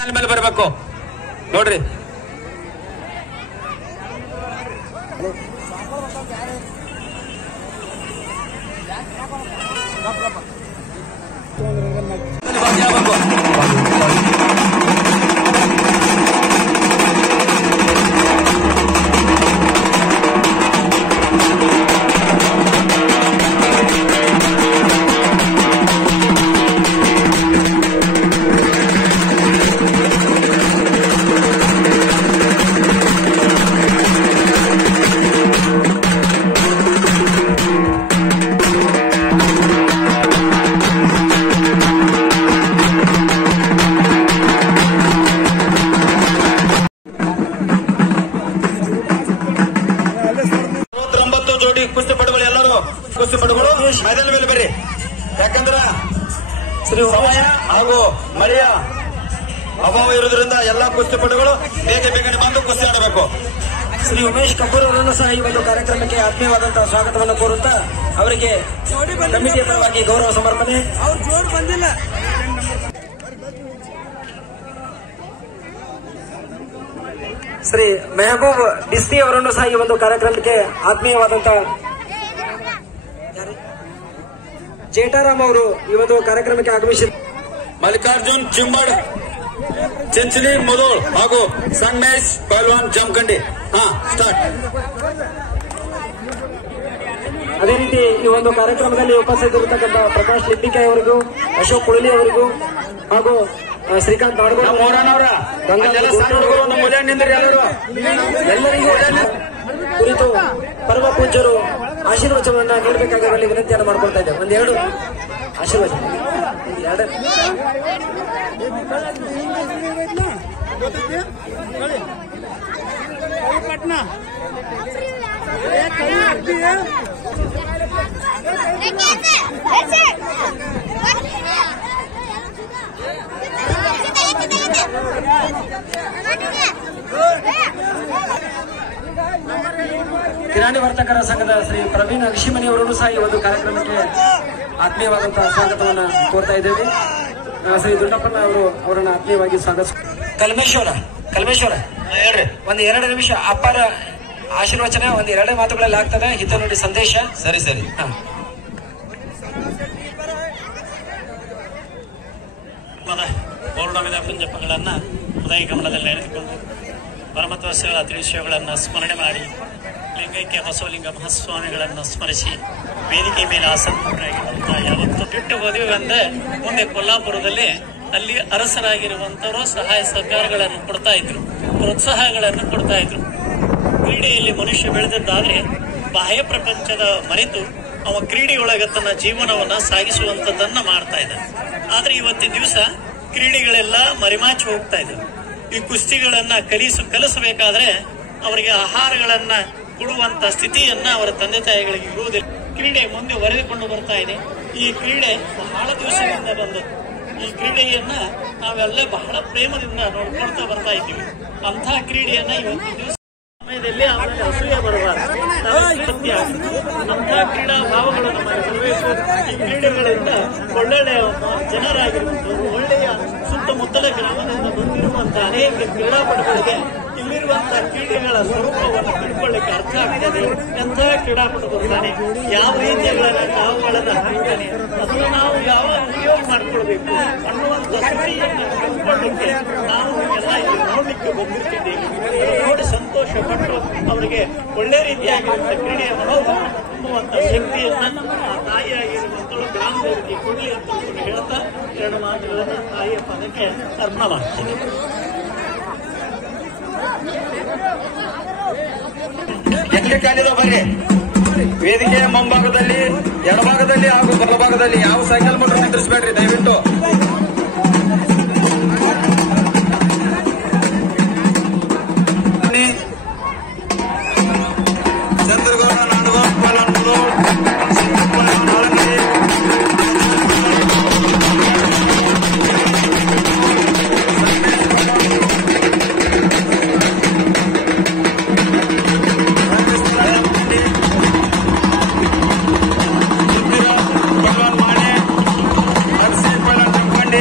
ಮೇಲೆ ಬರಬೇಕು ನೋಡ್ರಿ. ಕುಸ್ತಿಪಟುಗಳು ಎಲ್ಲರೂ ಕುಸ್ತಿಪಟುಗಳು ಮೈದಾನ ಮೇಲೆ ಬರ್ರಿ. ಯಾಕಂದ್ರೆ ಸಮಯ ಹಾಗೂ ಮಳೆಯ ಅಭಾವ ಇರುವುದರಿಂದ ಎಲ್ಲಾ ಕುಸ್ತಿಪಟುಗಳು ಬೇಗನೆ ಬಂದು ಕುಸ್ತಿ ಆಡಬೇಕು. ಶ್ರೀ ಉಮೇಶ್ ಕಪೂರ್ ಅವರನ್ನು ಸಹ ಈ ಒಂದು ಕಾರ್ಯಕ್ರಮಕ್ಕೆ ಆತ್ಮೀಯವಾದಂತಹ ಸ್ವಾಗತವನ್ನು ಕೋರುತ್ತಾ ಅವರಿಗೆ ಕಮಿಟಿಯ ಪರವಾಗಿ ಗೌರವ ಸಮರ್ಪಣೆ. ಅವ್ರು ಜೋಡು ಬಂದಿಲ್ಲ. ಶ್ರೀ ಮೆಹಬೂಬ್ ಬಿಸ್ತಿ ಅವರನ್ನು ಸಹ ಈ ಒಂದು ಕಾರ್ಯಕ್ರಮಕ್ಕೆ ಆತ್ಮೀಯವಾದಂತಹ ಜೇಟಾರಾಮ್ ಅವರು ಈ ಒಂದು ಕಾರ್ಯಕ್ರಮಕ್ಕೆ ಆಗಮಿಸಿದ್ದಾರೆ. ಮಲ್ಲಿಕಾರ್ಜುನ್ ಚಿಂಬಡ್, ಚಿಂಚಲಿ ಮುದೋಳ್ ಹಾಗೂ ಸನ್ ಮಹೇಶ್ ಪಹಲ್ವಾನ್ ಜಮಖಂಡಿ. ಸ್ಟಾರ್ಟ್. ಅದೇ ರೀತಿ ಈ ಒಂದು ಕಾರ್ಯಕ್ರಮದಲ್ಲಿ ಉಪಸ್ಥಿತರಿರತಕ್ಕಂಥ ಪ್ರಕಾಶ್ ಲಿಪ್ಪಿಕಾಯಿ ಅವರಿಗೂ, ಅಶೋಕ್ ಕುಳಲಿ ಅವರಿಗೂ ಹಾಗೂ ಶ್ರೀಕಾಂತ್ ಎಲ್ಲರಿಗೂ ಕುರಿತು ಪರಮ ಪೂಜ್ಯರು ಆಶೀರ್ವಚನವನ್ನ ನೀಡಬೇಕಾಗಿ ವಿನಂತಿಯನ್ನು ಮಾಡ್ಕೊಳ್ತಾ ಇದ್ದೇವೆ. ಒಂದೆರಡು ಆಶೀರ್ವಚನ ಕಿರಾಣಿ ವರ್ತಕರ ಸಂಘದ ಶ್ರೀ ಪ್ರವೀಣ್ ಅಕ್ಷಿಮನಿ ಅವರನ್ನು ಸಹ ಈ ಒಂದು ಕಾರ್ಯಕ್ರಮಕ್ಕೆ ಆತ್ಮೀಯವಾದಂತಹ ಸ್ವಾಗತವನ್ನು ಕೋರ್ತಾ ಇದ್ದೇವೆ. ಶ್ರೀ ದುಂಡಪ್ಪನ ಅವರು ಅವರನ್ನು ಆತ್ಮೀಯವಾಗಿ ಸ್ವಾಗತ. ಕಲ್ಮೇಶ್ವರ ಹೇಳ್ರಿ, ಒಂದು 2 ನಿಮಿಷ ಅಪ್ಪರ ಆಶೀರ್ವಚನ ಒಂದು 2 ಮಾತುಗಳಲ್ಲಿ ಆಗ್ತದೆ. ಹಿತ ನೋಡಿ ಸಂದೇಶ. ಸರಿ. ಪೌರ್ಣಮಿದ ಪುಂಜಪಗಳನ್ನು ಹೃದಯ ಗಮನದಲ್ಲಿ ಎಳೆದುಕೊಂಡು ಪರಮತವಸ್ಯಗಳ ತಿಳಿಸುಗಳನ್ನು ಸ್ಮರಣೆ ಮಾಡಿ ಲಿಂಗೈಕ್ಯ ಬಸವಲಿಂಗ ಮಹಾಸ್ವಾಮಿಗಳನ್ನು ಸ್ಮರಿಸಿ ವೇದಿಕೆ ಮೇಲೆ ಆಸಕ್ತರಾಗಿರುವಂತಹ ಯಾವತ್ತು ಬಿಟ್ಟು ಹೋದೆವು ಅಂದರೆ ಮುಂದೆ ಕೊಲ್ಲಾಪುರದಲ್ಲಿ ಅಲ್ಲಿ ಅರಸರಾಗಿರುವಂತವರು ಸಹಾಯ ಸಹಕಾರಗಳನ್ನು ಕೊಡ್ತಾ ಇದ್ರು, ಪ್ರೋತ್ಸಾಹಗಳನ್ನು ಕೊಡ್ತಾ ಇದ್ರು. ಕ್ರೀಡೆಯಲ್ಲಿ ಮನುಷ್ಯ ಬೆಳೆದದ್ದಾದ್ರೆ ಬಾಹ್ಯ ಪ್ರಪಂಚದ ಮರೆತು ಅವ ಕ್ರೀಡೆಯೊಳಗೆ ತನ್ನ ಜೀವನವನ್ನ ಸಾಗಿಸುವಂತದ್ದನ್ನ ಮಾಡ್ತಾ ಇದ್ದ. ಆದ್ರೆ ಇವತ್ತಿನ ದಿವಸ ಕ್ರೀಡೆಗಳೆಲ್ಲ ಮರೆಮಾಚಿ ಹೋಗ್ತಾ ಇದ್ದಾವೆ. ಈ ಕುಸ್ತಿಗಳನ್ನ ಕಲಿಸಬೇಕಾದ್ರೆ ಅವರಿಗೆ ಆಹಾರಗಳನ್ನ ಕೊಡುವಂತ ಸ್ಥಿತಿಯನ್ನ ಅವರ ತಂದೆ ತಾಯಿಗಳಿಗೆ ಇರುವುದಿಲ್ಲ. ಕ್ರೀಡೆ ಮುಂದೆ ಒರೆದುಕೊಂಡು ಬರ್ತಾ ಇದೆ. ಈ ಕ್ರೀಡೆ ಬಹಳ ದಿವಸದಿಂದ ಬಂದದ್ದು. ಈ ಕ್ರೀಡೆಯನ್ನ ನಾವೆಲ್ಲ ಬಹಳ ಪ್ರೇಮದಿಂದ ನೋಡ್ಕೊಳ್ತಾ ಬರ್ತಾ ಇದ್ದೀವಿ. ಅಂತಹ ಕ್ರೀಡೆಯನ್ನ ಇವತ್ತಿನ ದಿವಸ ಸಮಯದಲ್ಲಿ ಅವರಲ್ಲಿ ಅಸೂಯೆ ಬರಬಾರದು. ಅಂತಹ ಕ್ರೀಡಾ ಭಾವಗಳು ನಮ್ಮಲ್ಲಿ ಬರಬೇಕು. ಈ ಕ್ರೀಡೆಗಳಿಂದ ಒಳ್ಳೊಳ್ಳೆಯ ಜನರಾಗಿರುವಂತವರು, ಒಳ್ಳೆಯ ಸುತ್ತಮುತ್ತಲ ಗ್ರಾಮದಿಂದ ಬಂದಿರುವಂತಹ ಅನೇಕ ಕ್ರೀಡಾಪಟುಗಳಿಗೆ ಇಲ್ಲಿರುವಂತಹ ಕ್ರೀಡೆಗಳ ಸ್ವರೂಪವನ್ನು ತಿಳ್ಕೊಳ್ಳಿಕ್ಕೆ ಅರ್ಥ ಆಗ್ತದೆ. ಎಂತಹ ಕ್ರೀಡಾಪಟು ಬರ್ತಾನೆ, ಯಾವ ರೀತಿಗಳನ್ನ ಅವುಗಳನ್ನ ಹಾಕ್ತಾನೆ, ಅದನ್ನು ನಾವು ಯಾವ ಉಪಯೋಗ ಮಾಡ್ಕೊಳ್ಬೇಕು ಅನ್ನುವಂಥ ಸ್ಥಿತಿಯನ್ನು ತಿಳ್ಕೊಳ್ಳಿಕ್ಕೆ ನಾವು ಎಲ್ಲ ಇಲ್ಲಿ ನೋಡ್ಲಿಕ್ಕೆ ಬಂದಿರ್ತಿದ್ದೇವೆ. ನೋಡಿ ಸಂತೋಷ ಪಟ್ಟು ಅವರಿಗೆ ಒಳ್ಳೆ ರೀತಿಯಾಗಿರುವಂತಹ ಕ್ರೀಡೆಯ ಮನೋಭಾವ ತುಂಬುವಂತ ಶಕ್ತಿಯನ್ನ ಆ ತಾಯಿಯಾಗಿರುವಂತಳು ಗ್ರಾಮದೇವರಿಗೆ ಕೊಡಲಿ ಅಂತ ಹೇಳ್ತಾ 2 ಮಾತುಗಳನ್ನು ತಾಯಿಯ ಪದಕ್ಕೆ ಅರ್ಪಣೆ ಮಾಡ್ತೀನಿ. ಬರ್ರಿ, ವೇದಿಕೆಯ ಮುಂಭಾಗದಲ್ಲಿ, ಎಡಭಾಗದಲ್ಲಿ ಹಾಗೂ ಬಲಭಾಗದಲ್ಲಿ ಯಾವ ಸೈಕಲ್ ಮೋಟರ್ ನಿಂದ್ರಿಸಬೇಡ್ರಿ ದಯವಿಟ್ಟು. ಚಂದ್ರಗೌಡ ನಾಡಗೌಡ ಪಹಲ್ವಾನ್ ಮುದೋಳ್, ಪಹಲ್ವಾನ್ ಆಳಂಗಿ, ಪಹಲ್ವಾನ್ ಮಾಣೆ, ನರಸಿ ಪಹಲ್ವಾನ್ ಜಮಖಂಡಿ,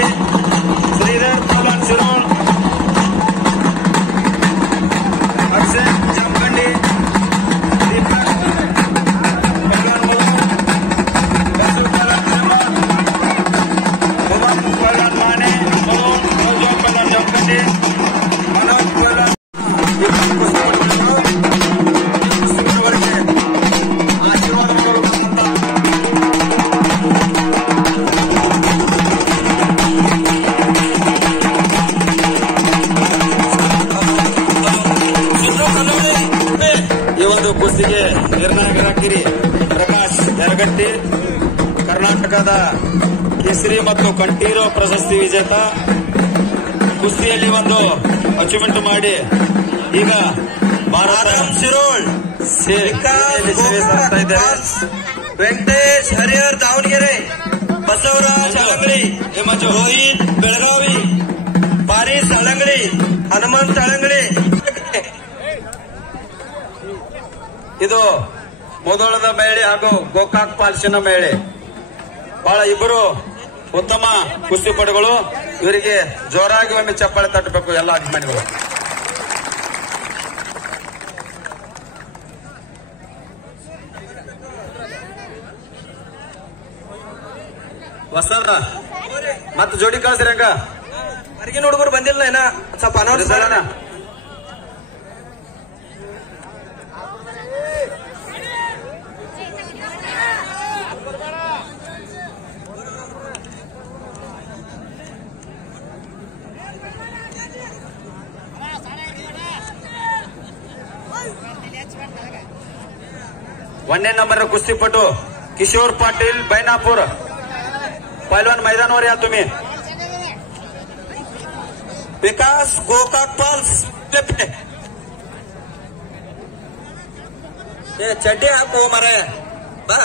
ಒಂದು ಕುಸ್ತಿಗೆ ನಿರ್ಣಾಯಕರಾಗಿರಿ ಪ್ರಕಾಶ್ ಯರಗಟ್ಟಿ, ಕರ್ನಾಟಕದ ಕೇಸರಿ ಮತ್ತು ಕಂಠೀರೋ ಪ್ರಶಸ್ತಿ ವಿಜೇತ. ಕುಸ್ತಿಯಲ್ಲಿ ಒಂದು ಅಚೀವ್ಮೆಂಟ್ ಮಾಡಿ ಈಗ ಭಾರತ ಶಿರೋಳ್ ವೆಂಕಟೇಶ್ ಹರಿಹರ್ ದಾವಣಗೆರೆ, ಬಸವರಾಜ್ ಅಳಂಗಳಿ, ರೋಹಿತ್ ಬೆಳಗಾವಿ, ಪಾರೀಸ್ ಅಳಂಗಳಿ, ಹನುಮಂತ್ ಅಳಂಗಳಿ. ಇದು ಮುಧೋಳದ ಮಹಿಳೆ ಹಾಗೂ ಗೋಕಾಕ್ ಪಾಲ್ಸಿನ ಮಹಿಳೆ. ಬಹಳ ಇಬ್ಬರು ಉತ್ತಮ ಕುಸ್ತಿಪಟುಗಳು. ಇವರಿಗೆ ಜೋರಾಗಿ ಒಮ್ಮೆ ಚಪ್ಪಾಳೆ ತಟ್ಟಬೇಕು ಎಲ್ಲ ಅಭಿಮಾನಿಗಳು. ವಸಂತ ಮತ್ತೆ ಜೋಡಿ ಕಳಿಸ್ರಿ ಹಂಗ. ಹೊರಗಿನ ಹುಡುಗರು ಬಂದಿಲ್ಲ ಏನ ಸ್ವಲ್ಪ ಅನೌನ್ಸ್ ಮಾಡೋಣ. ಒಂದನೇ नंबर कुस्तीपटू किशोर पाटील बैनापूर, पहलवान मैदानावर या तुम्ही. विकास गोकाक पाल्स चड्डी हाको मरे बा.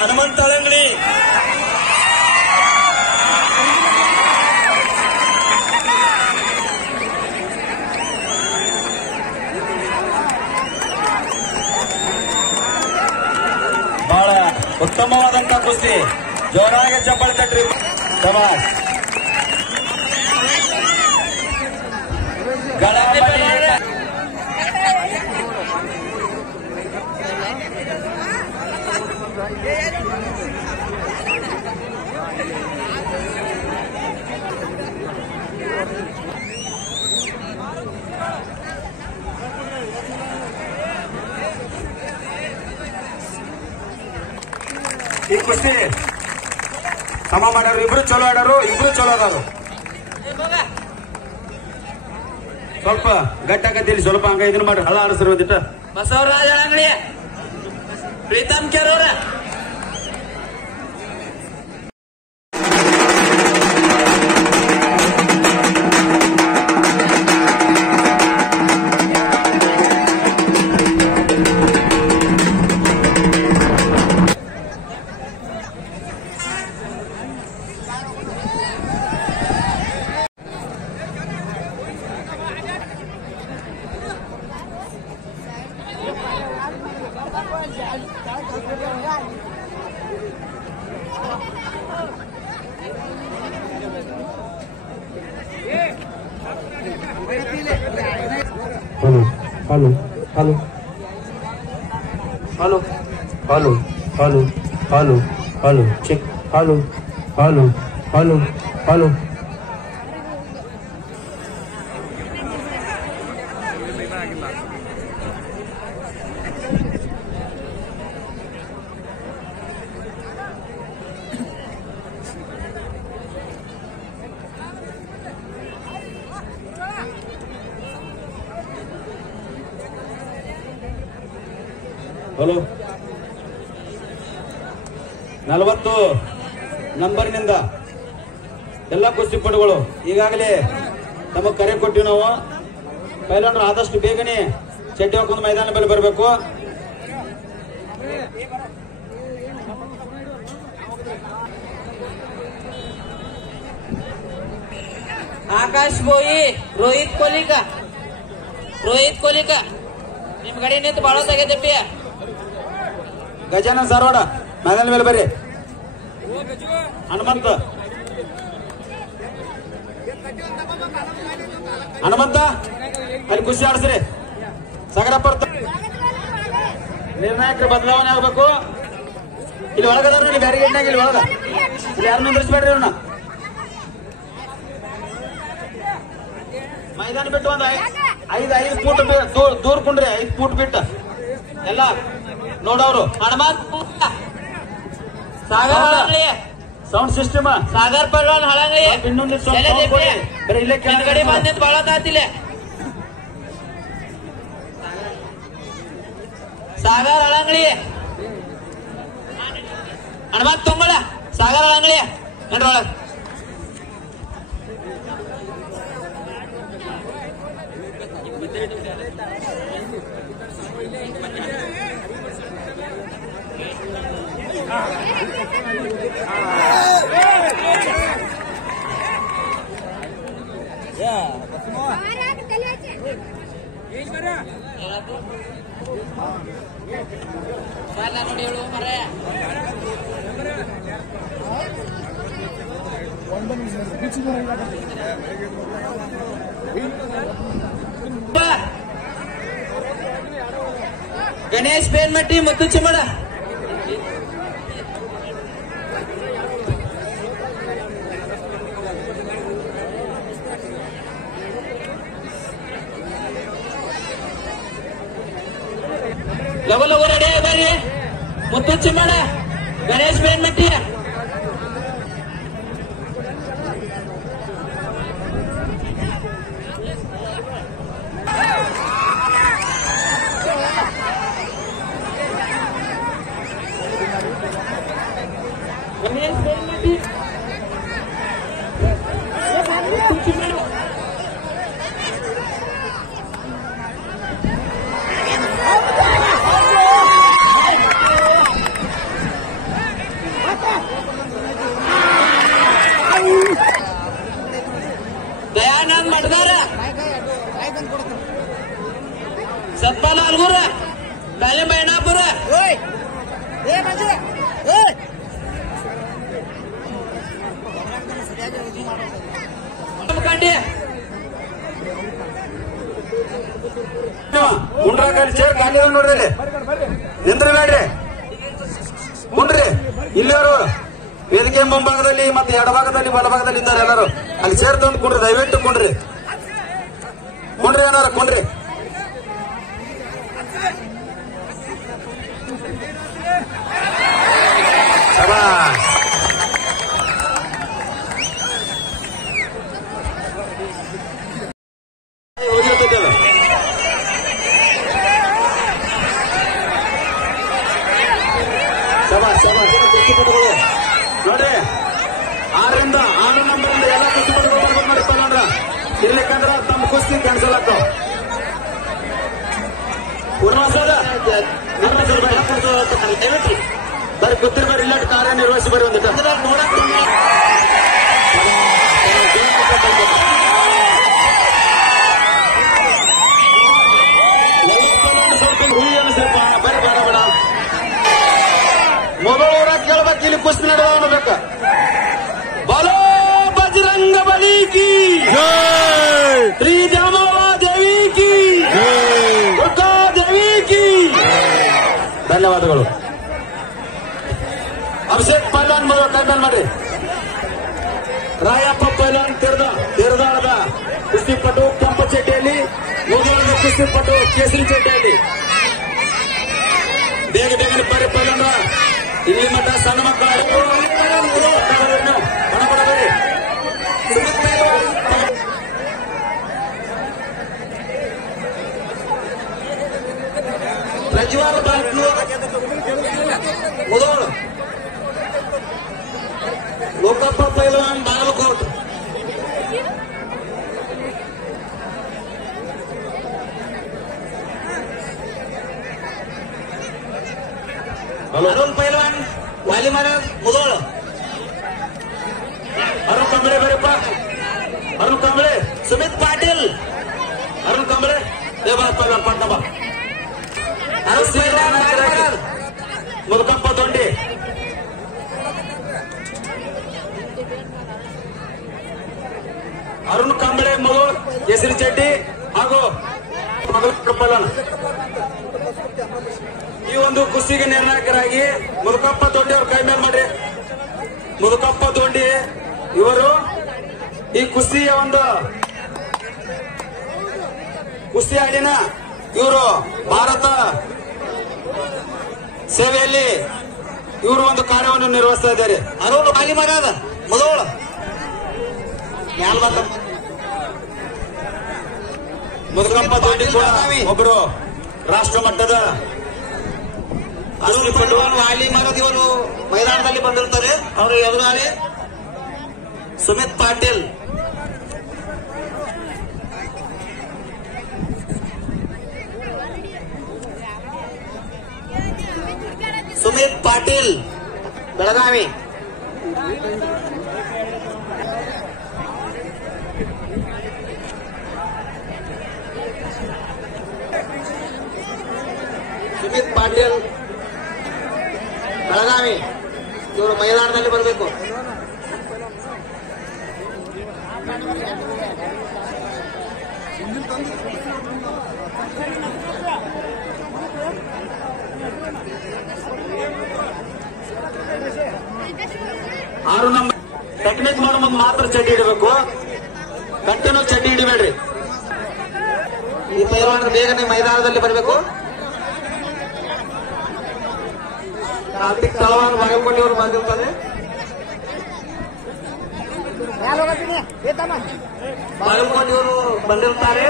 ಹನುಮಂತ ಅಳಂಗಳಿ, ಬಹಳ ಉತ್ತಮವಾದಂತ ಕುಸ್ತಿ. ಜೋರಾಗಿ ಚಪ್ಪಾಳೆ ತಟ್ರಿ. ಶಬಾಷ್. ಈ ಕುಸ್ತಿ ಸಮ ಮಾಡೋರು ಇಬ್ರು ಚಲೋ ಆಡೋರು, ಇಬ್ರು ಚಲೋ ಆಡೋರು. ಸ್ವಲ್ಪ ಗಟ್ಟಾಗತ್ತಿಲ್ಲಿ ಸ್ವಲ್ಪ ಹಂಗ ಇದನ್ನ ಮಾಡ್ರಿ. ಹಳ ಆಡಿಸ್ರಿ ಒಂದಿಟ್ಟ. Basavaraj Alangali, Pritam Kerur. Hello, hello, hello, hello, hello, hello, hello, check, hello, hello, hello, hello. Hello 40 ನಂಬರ್ನಿಂದ ಎಲ್ಲ ಕುಸ್ತಿಪಟುಗಳು ಈಗಾಗಲೇ ನಮಗ್ ಕರೆ ಕೊಟ್ಟಿವಿ ನಾವು. ಪೈಲವಾನರು ಆದಷ್ಟು ಬೇಗನೆ ಚಡ್ಡಿ ಹಾಕೊಂಡು ಮೈದಾನ ಮೇಲೆ ಬರಬೇಕು. आकाश भोई रोहित कोहली का निम गड़ी निंತು ಬಾಳೋದಾಗಿದೆ ಗಜಾನನ್ ಸಾರವಾಡ ಮೈದಾನ ಮೇಲೆ ಬರ್ರಿ. ಹನುಮಂತ ಅಲ್ಲಿ ಖುಷಿ ಆಡಿಸ್ರಿ. ಸಾಗರಪ್ಪ ನಿರ್ಣಾಯಕರ ಬದಲಾವಣೆ ಆಗ್ಬೇಕು. ಇಲ್ಲಿ ಒಳಗದಾರ ನೋಡಿ ಬ್ಯಾರಿಗೇಡ್ನಾಗ ಇಲ್ಲಿ ಒಳಗ ಇಲ್ಲಿ ಯಾರು ನಿಂದ್ರಿಸ್ಬೇಡ್ರಿ ಅವ್ರನ್ನ. ಮೈದಾನ ಬಿಟ್ಟು ಒಂದು 5 ಫೂಟ್ ದೂರ ಕುಂಡ್ರಿ. 5 ಫೂಟ್ ಬಿಟ್ಟು ಎಲ್ಲ ನೋಡೋರು. ಹನುಮಂತ ಸಾಗರ್ ಹಳಂಗಳಿ ಸೌಂಡ್ ಸಿಸ್ಟಮ್ ಸಾಗರ್ ಪಲ್ವಾನ್ ಹಳಂಗಳಿ ಇನ್ನೊಂದು ಬರೀ ಇಲ್ಲೇ ಕೆಳಗಡೆ ಬಂದ್ ನಿಂತು ಬಾಳೋದಾತಿಲ್ಲ. ಸಾಗರ್ ಹಳಂಗಳಿ ಹನುಮಂತ ತುಂಗಳ ಸಾಗರ್ ಹಳಂಗಳಿ ನಡ್ರೊಳಗ ನೋಡಿ ಹೇಳು ಮರೆ ಗಣೇಶ್ ಬೇನ್ಮಟ್ಟಿ ಮುತ್ತು ಚಿಮ್ಮಡ ಲಗು ಲಗು ರೆಡಿ ಬರ್ರಿ. ಮುತ್ತು ಚಿಮ್ಮಡ ಗಣೇಶ್ ಬೇನ್ಮಟ್ಟಿ ಗಣೇಶ್ ಬೇನ್ಮಟ್ಟಿ ಮುತ್ತು ಚಿಮ್ಮಡ ದಯಾನಂದ್ ಮಡ್ಗಾರ ಸತ್ಪಾಲ್ ಆಲ್ಗೂರ ಬ್ಯಾಲೆ ಬೈನಾಪುರ ಕಂಡಿ ಕುಂಡ್ರಾಕಲ್ಲಿ ಚೇರ್ ಖಾಲಿ ನೋಡ್ರಿ. ಅಲ್ಲಿ ನಿಂದ್ರಿ ಬೇಡ್ರಿ, ಕುಂಡ್ರಿ. ಇಲ್ಲಿಯವರು ವೇದಿಕೆ ಮುಂಭಾಗದಲ್ಲಿ ಮತ್ತೆ ಎಡಭಾಗದಲ್ಲಿ ಬಲಭಾಗದಲ್ಲಿ ಇದ್ದಾರೆ. ಎಲ್ಲರೂ ಅಲ್ಲಿ ಚೇರ್ ತಂದು ಕುಂಡ್ರಿ, ದಯವಿಟ್ಟು ಕುಂಡ್ರಿ. ಏನಾರ ಕುಂಡ್ರಿ. ನೋಡ್ರಿ, 6 ನಂಬರ್ ಎಲ್ಲ ಕುಸ್ತಿಪಟುಗಳು ಬರ್ಬೇಕು ನೋಡಿಪ್ಪ. ನೋಡ್ರ ಇರ್ಲಿಕ್ಕಂದ್ರ ತಮ್ಮ ಕುಸ್ತಿ ಕಾಣಿಸಲಕ್ಕ ಬರೀ ಗೊತ್ತಿರ ಬರ್ರಿ. ಇಲ್ಲ ಕಾರ್ಯನಿರ್ವಹಿಸಿ ಬರ್ರಿ. ಒಂದಿಟ್ಟು ಬರ್ರಿ ಬೇಡ ಬೇಡ. ಮೊದಲು ಊರಾಗ ಕೇಳ್ಬೇಕು, ಇಲ್ಲಿ ಕುಸ್ತಿ ನಡೆದ ಅನ್ಬೇಕ. ಬಾಲೋ ಬಜರಂಗ ಬಲಿ ಕಿ ಶ್ರೀ ಜಾಮವಾ ದೇವಿ ಕಿ ದುರ್ಗಾ ದೇವಿ ಕಿ. ಧನ್ಯವಾದಗಳು. ಅಭಿಷೇಕ್ ಪೈಲ್ವಾನ್ ಕೈಮೇಲ್ ಮಾಡ್ರಿ. ರಾಯಪ್ಪ ಪೈಲ್ವಾನ್ ತೀರ್ದಾಳದ ಕುಸ್ತಿಪಟು ಕೆಂಪು ಚಡ್ಡಿಯಲ್ಲಿ, ಮುಗಿದ ಕುಸ್ತಿಪಟು ಕೇಸರಿ ಚಡ್ಡಿಯಲ್ಲಿ. ಬೇಗ ಬೇಗನೆ ಬರ್ರಿ ಪೈಲ್ವಾನ. ಇಲ್ಲಿ ಮಟ್ಟ ಸಣ್ಣ ಮಕ್ಕಳು ಪ್ರಜ್ವಾಲ ಮುದೋಳು ಲೋಕಪ್ಪ ಪೈಲ್ವಾನ್ ಬಾಗಲಕೋಟ್ ಅರುಣ್ ಪೈಲ್ವಾನ್ ವಾಲಿಮರ ಮುದೋಳ. ಅರುಣ್ ಕಂಬಳೆ ಬರಪ್ಪ. ಅರುಣ್ ಕಂಬಳೆ. ಸುಮಿತ್ ಪಾಟೀಲ್. ಅರುಣ್ ಕಂಬಳೆ ದೇವರ ಪೈಲ್ವಾನ್ ಪಟ್ಟಣ. ಅರುಣ್ ಪೈಲ್ವಾನ್ ಮುದುಕಪ್ಪ ತೊಂಡಿ. ಅರುಣ್ ಕಂಬಳೆ ಮಗು ಕೇಸರಿ ಚಡ್ಡಿ ಹಾಗೂ ಪೈಲ್ವಾನ್. ಈ ಒಂದು ಕುಸ್ತಿಗೆ ನಿರ್ಣಾಯಕರಾಗಿ ಮುದುಕಪ್ಪ ದೊಡ್ಡಿ ಅವ್ರ ಕೈ ಮೇಲೆ ಮಾಡ್ರಿ. ಮುದುಕಪ್ಪ ದೊಡ್ಡಿ ಇವರು ಈ ಕುಸ್ತಿಯ ಒಂದು ಕುಸ್ತಿ ಹಾಡಿನ ಇವರು ಭಾರತ ಸೇವೆಯಲ್ಲಿ ಇವರು ಒಂದು ಕಾರ್ಯವನ್ನು ನಿರ್ವಹಿಸ್ತಾ ಇದ್ದಾರೆ. ಅರುಣ್ ವಾಲಿಮರ ಮುದೋಳ. ಮುದುಕಪ್ಪ ದೊಡ್ಡಿ ಕೂಡ ಒಬ್ಬರು ರಾಷ್ಟ್ರ ಮಟ್ಟದ ಅರುಣ್ ಪೈಲ್ವಾನ್ ವಾಲಿಮರ ಇವರು ಮೈದಾನದಲ್ಲಿ ಬಂದಿರ್ತಾರೆ. ಅವರು ಎದುರಾಳಿ ಸುಮಿತ್ ಪಾಟೀಲ್. ಸುಮಿತ್ ಪಾಟೀಲ್ ಬೆಳಗಾವಿ. ಸುಮಿತ್ ಪಾಟೀಲ್ ಬೆಳಗಾವಿ ಇವರು ಮೈದಾನದಲ್ಲಿ ಬರಬೇಕು. ಆರು ನಂಬರ್ ಟೆಕ್ನಿಕ್ ಮಾಡೋ ಮುಂದೆ ಮಾತ್ರ ಚಡ್ಡಿ ಇಡಬೇಕು. ಕಂಟಿನ್ಯೂ ಚಡ್ಡಿ ಹಿಡಿಬೇಡ್ರಿ. ಈ ಪೈಲ್ವಾನರು ಬೇಗನೆ ಮೈದಾನದಲ್ಲಿ ಬರಬೇಕು. ಕಾರ್ತಿಕ್ ತಳವಾರ್ ಬಾಗಲಕೋಟೆ ಅವರು ಬಂದಿರ್ತಾರೆ. ಬಾಗಲಕೋಟೆಯವರು ಬಂದಿರ್ತಾರೆ.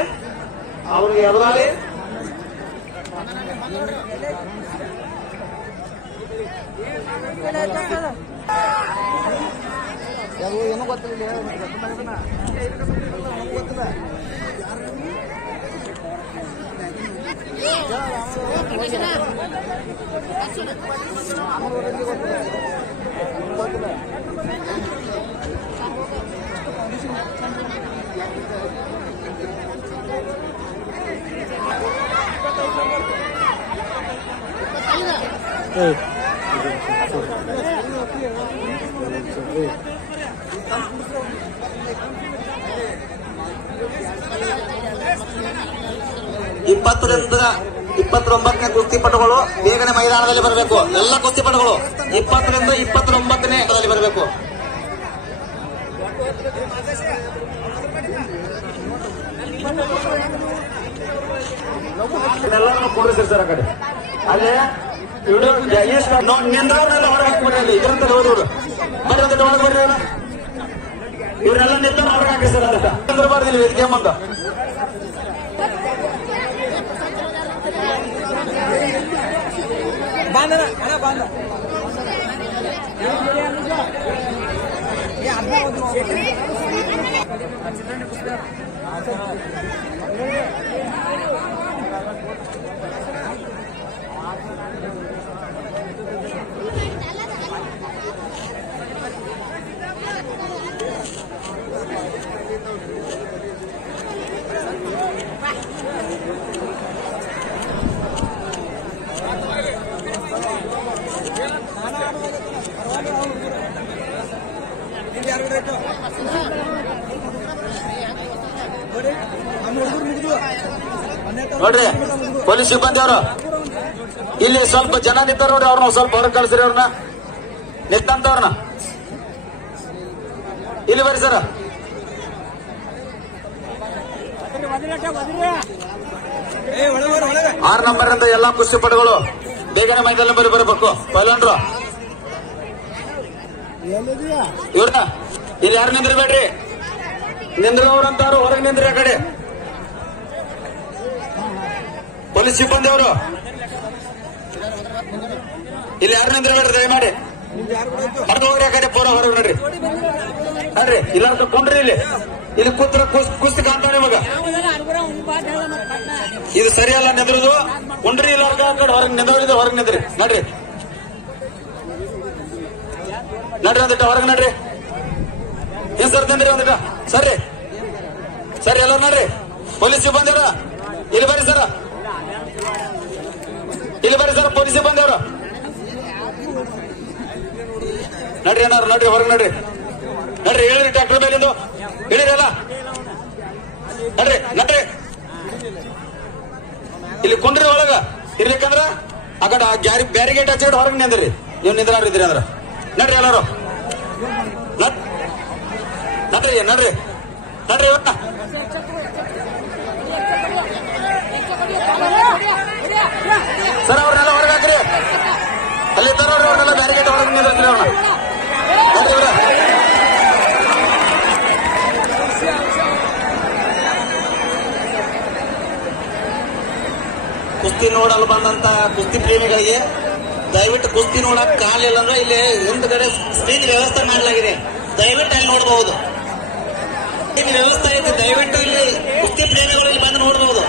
ಅವ್ರಿಗೆ ಎದುರಾಳಿ ಏನು ಗೊತ್ತಿಲ್ಲ. ಇಪ್ಪತ್ತರಿಂದ 29ನೇ ಕುಸ್ತಿಪಟುಗಳು ಬೇಗನೆ ಮೈದಾನದಲ್ಲಿ ಬರಬೇಕು. ಎಲ್ಲ ಕುಸ್ತಿಪಟುಗಳು 20ರಿಂದ 29ನೇ ಬರಬೇಕು. ಎಲ್ಲರನ್ನು ಕೂರಿಸಿ ಸರ್ ಆ ಕಡೆ ಅಲ್ಲೇ ನಿಂದ್ರವನ್ನೆಲ್ಲ ಹೊರಗೆ ಹಾಕ್ಬಿಡ್ರಿ. ಇದ್ರಂತ ಹೋದವರು ಬರ್ರಿ ಅಂತ ಒಳಗೆ ಬರ್ರಿ. ಇವರೆಲ್ಲ ನಿಂತ ಹೊರಗೆ ಹಾಕಿ ಸರ್ ಅಂತ ನಿಂದ್ರಬಾರ್ದಿಲ್ಲ ವೇದಿಕೆ ಮುಂದೆ. ನೋಡ್ರಿ ಪೊಲೀಸ್ ಸಿಬ್ಬಂದಿ ಅವರು ಇಲ್ಲಿ ಸ್ವಲ್ಪ ಜನ ನಿಂತಾರ ನೋಡಿ. ಅವ್ರನ್ನ ಸ್ವಲ್ಪ ಹೊರಗೆ ಕಳಿಸ್ರಿ. ಅವ್ರನ್ನ ನಿಂತಂತವ್ರನ್ನ ಇಲ್ಲಿ ಬರ್ರಿ ಸರ್. ಆರು ನಂಬರ್ ಅಂತ ಎಲ್ಲಾ ಕುಸ್ತಿಪಟುಗಳು ಬೇಗನೆ ಮೈದಾನ ಬರಬೇಕು. ಪೈಲ್ವಾನ್ರು ಇವ್ರನ್ನ ಇಲ್ಲಿ ಯಾರು ನಿಂದ್ರಬೇಡ್ರಿ. ನಿಂದ್ರವ್ರಂತಾರು ಹೊರಗೆ ನಿಂದ್ರಿ. ಆ ಕಡೆ ಪೊಲೀಸ್ ಸಿಬ್ಬಂದಿ ಅವರು ಇಲ್ಲಿ ಯಾರು ನಿಂದ್ರಬೇಡ್ರಿ ದಯಮಾಡಿ. ಹೊರಗೆ ಹೋಗ್ರಿ. ಆ ಕಡೆ ಪೂರ ಹೊರಗೆ ನೋಡ್ರಿ. ನೋಡ್ರಿ ಇಲ್ಲ ಕುಂಡ್ರಿ. ಇಲ್ಲಿ ಕೂತ್ರ ಕುಸ್ತಿ ಕಾಣ್ತಾವ ನಿಮಗ. ಇದು ಸರಿಯಲ್ಲ ನಿಂದ್ರದು. ಕುಂಡ್ರಿ ಇಲ್ಲ ಆ ಕಡೆ ಹೊರಗೆ ನಿಂದ್ರಿ. ಹೊರಗೆ ನಿಂದ್ರಿ ನೋಡ್ರಿ. ನಡ್ರಿ ಒಂದಿಟ್ಟ ಹೊರಗೆ ನಡ್ರಿ. ಏನ್ ಸರ್ ತಂದ್ರಿ ಒಂದಿಟ್ಟ ಸರಿ ಸರಿ ಎಲ್ಲರೂ ನಡ್ರಿ. ಪೊಲೀಸ್ ಸಿಬ್ಬಂದಿಯವ್ರ ಇಲ್ಲಿ ಬರ್ರಿ ಸರ್, ಇಲ್ಲಿ ಬರ್ರಿ ಸರ್ ಪೊಲೀಸ್ ಸಿಬ್ಬಂದಿಯವರು ನಡ್ರಿ ಏನಾರು ನಡ್ರಿ ಹೊರಗೆ ನಡ್ರಿ. ನಡ್ರಿ ಹೇಳಿರಿ ಟ್ರ್ಯಾಕ್ಟರ್ ಮೇಲಿಂದು ಹೇಳಿರಿ ಅಲ್ಲ ನಡ್ರಿ ನಡ್ರಿ. ಇಲ್ಲಿ ಕುಂಡ್ರಿ ಒಳಗ ಇರ್ಬೇಕಂದ್ರ ಆ ಕಡೆ ಬ್ಯಾರಿಗೇಟ್ ಹಚ್ಚಿಟ್ಟು ಹೊರಗೆ ನಿಂದ್ರಿ. ನೀವು ನಿಂದ್ರಿದ್ರಿ ಅಂದ್ರ ನಡ್ರಿ ಎಲ್ಲಾರು ನಡ್ರಿ ನಡ್ರಿ ನಡ್ರಿ. ಸರ್ ಅವ್ರನ್ನೆಲ್ಲ ಹೊರಗೆ ಹಾಕ್ರಿ. ಅಲ್ಲಿ ತರೋರಿ ಅವ್ರನ್ನೆಲ್ಲ ಬ್ಯಾರಿಗೇಟ್ ಹೊರಗೆ ನಿಂದ್ರಿ ಅವ್ರನ್ನ ನಡ್ರಿ ಇವ್ರ. ಕುಸ್ತಿ ನೋಡಲು ಬಂದಂತ ಕುಸ್ತಿ ಪ್ರೇಮಿಗಳಿಗೆ ದಯವಿಟ್ಟು ಕುಸ್ತಿ ನೋಡಕ್ ಕಾಲಿಲ್ಲ ಅಂದ್ರೆ ಇಲ್ಲಿ ಹಿಂದ್ಗಡೆ ಸ್ಕ್ರೀನ್ ವ್ಯವಸ್ಥೆ ಮಾಡಲಾಗಿದೆ, ದಯವಿಟ್ಟು ಅಲ್ಲಿ ನೋಡಬಹುದು. ಇಲ್ಲಿ ವ್ಯವಸ್ಥೆ ಐತಿ, ದಯವಿಟ್ಟು ಇಲ್ಲಿ ಕುಸ್ತಿ ಪ್ರೇಮಿಗಳು ಇಲ್ಲಿ ಬಂದು ನೋಡಬಹುದು.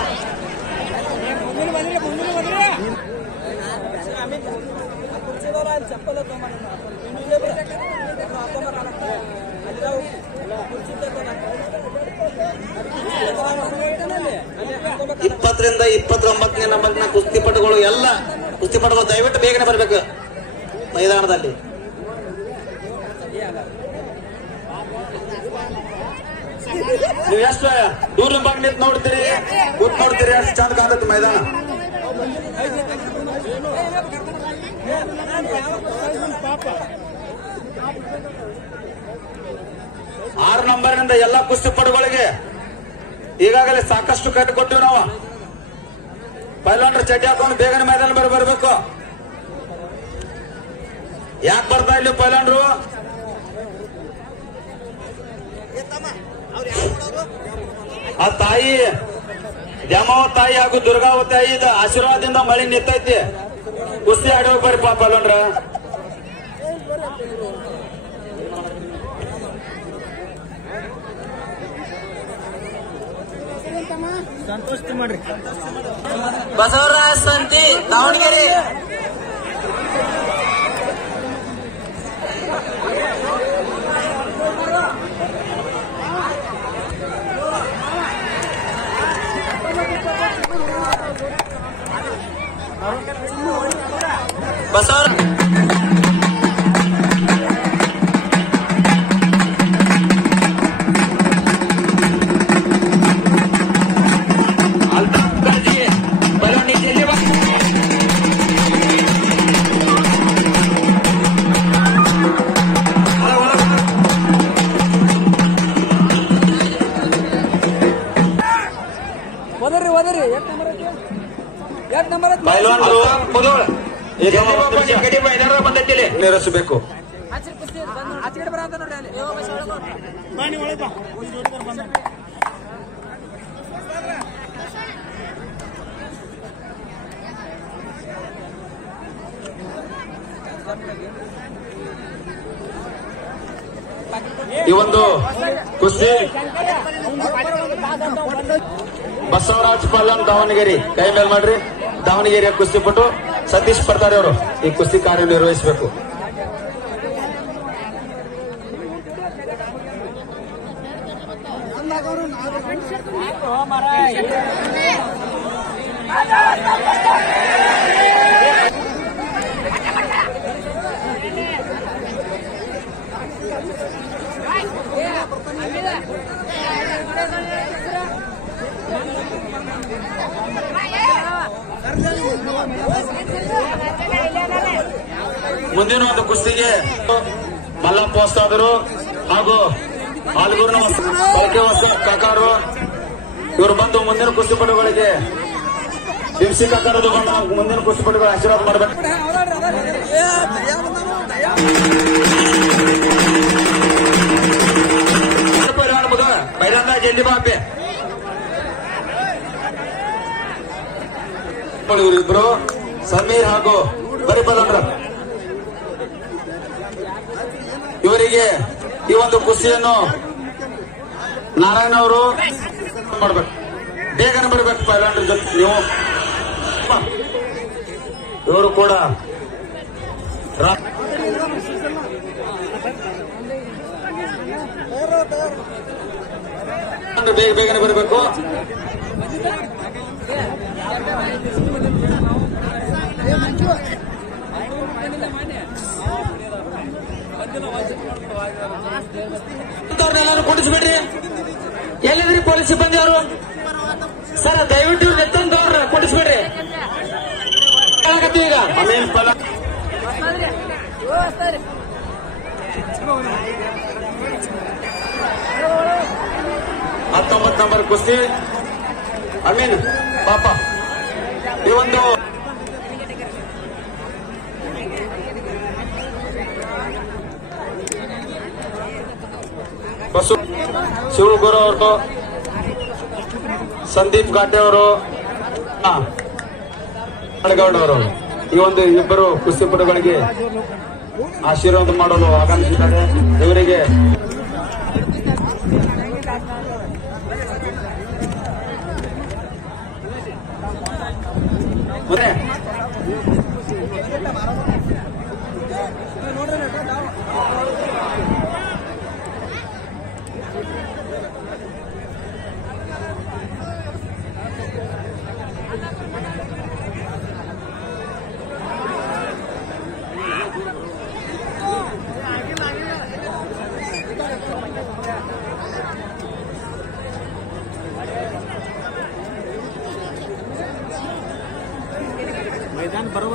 ಇಪ್ಪತ್ತರಿಂದ 29ನೇ ನಂಬರ್ನ ಕುಸ್ತಿಪಟುಗಳು ಎಲ್ಲ ಕುಸ್ತಿಪಟುಗಳು ದಯವಿಟ್ಟು ಬೇಗನೆ ಬರಬೇಕು ಮೈದಾನದಲ್ಲಿ. ನೀವು ಎಷ್ಟು ದೂರ ಬಂದು ನಿಂತು ನೋಡ್ತೀರಿ ಕೂತ್ ನೋಡ್ತೀರಿ, ಅಷ್ಟು ಚಂದ ಕಾಣುತ್ತೆ ಮೈದಾನ. 6 ನಂಬರ್ನಿಂದ ಎಲ್ಲ ಕುಸ್ತಿಪಟುಗಳಿಗೆ ಈಗಾಗಲೇ ಸಾಕಷ್ಟು ಕಟ್ಟು ಕೊಟ್ಟಿವಿ ನಾವು. ಪೈಲವಾನ್ರು ಚಡ್ಡಿ ಹಾಕೊಂಡು ಬೇಗನೆ ಮೈದಾನ ಬರಬೇಕು. ಯಾಕೆ ಬರ್ತಾ ಇಲ್ಲಿ ಪೈಲವಾನ್ರು? ಆ ತಾಯಿ ದ್ಯಾಮಾವತಿ ತಾಯಿ ಹಾಗೂ ದುರ್ಗಾವತಿ ತಾಯಿ ಆಶೀರ್ವಾದದಿಂದ ಮಳೆ ನಿಂತೈತಿ. ಕುಸ್ತಿ ಆಡೋ ಬರ್ರಿ ಪೈಲವಾನ್ರ. ಬಸವರಾಜ ಸಂತಿ ದಾವಣಗೆರೆ. ಬಸವರಾಜ ನೆರಸಬೇಕು. ಈ ಒಂದು ಕುಸ್ತಿ ಬಸವರಾಜ್ ಪಲ್ಲನ್ ದಾವಣಗೆರೆ ಕೈ ಮೇಲ್ ಮಾಡ್ರಿ. ದಾವಣಗೆರೆಯ ಕುಸ್ತಿಪಟು ಸತೀಶ್ ಪರ್ದಾರಿ ಅವರು ಈ ಕುಸ್ತಿ ಕಾರ್ಯ ನಿರ್ವಹಿಸಬೇಕು. ಮುಂದಿನ ಒಂದು ಕುಸ್ತಿಗೆ ಮಲ್ಲಪ್ಪ ಹೊಸ್ತಾದರು ಹಾಗೂ ಆಲ್ಗೂರಿನ ಬಳಕೆ ಹೊಸ ಕಾಕಾರು ಇವರು ಬಂದು ಮುಂದಿನ ಕುಸ್ತಿಪಟುಗಳಿಗೆ ಬಿಂಸಿ ಕಾಕಾರದು ಬಂದು ಮುಂದಿನ ಕುಸ್ತಿಪಟುಗಳ ಆಶೀರ್ವಾದ ಮಾಡಬೇಕು. ಮೈದಾನ ಜಲ್ದಿ ಬಾಪೆ ಇವರಿಬ್ರು ಸಮೀರ್ ಹಾಗೂ ಬರಿಪಲ್ಲಂದ್ರ ಇವರಿಗೆ ಈ ಒಂದು ಕುಸ್ತಿಯನ್ನು ನಾರಾಯಣ ಅವರು ಮಾಡ್ಬೇಕು. ಬೇಗನೆ ಬರಬೇಕು ಪೈಲಾಂಡ್ರ ಜೊತೆ ನೀವು. ಇವರು ಕೂಡ ಬೇಗ ಬೇಗನೆ ಬರಬೇಕು. ಎಲ್ಲರೂ ಕುಡಿಸ್ಬಿಡ್ರಿ. ಎಲ್ಲಿದ್ರಿ ಪೊಲೀಸ್ ಸಿಬ್ಬಂದಿ ಅವರು? ಸರ್ ದಯವಿಟ್ಟು ನೆತ್ತಂದವ್ರ ಕುಡಿಸ್ಬಿಡ್ರಿ. ಈಗ ಅಮೀನ್ ಫಲ 19 ನಂಬರ್ ಕುಸ್ತಿ ಅಮೀನ್ ಪಾಪ ಈ ಒಂದು ಬಸು ಶಿವಗುರು ಅವರು, ಸಂದೀಪ್ ಘಾಟೆ ಅವರು, ಅಳಗೌಡ ಅವರು, ಈ ಒಂದು ಇಬ್ಬರು ಕುಸ್ತಿಪಟುಗಳಿಗೆ ಆಶೀರ್ವಾದ ಮಾಡಲು ಆಗಮಿಸಿದ್ದಾರೆ. ಇವರಿಗೆ ಮತ್ತೆ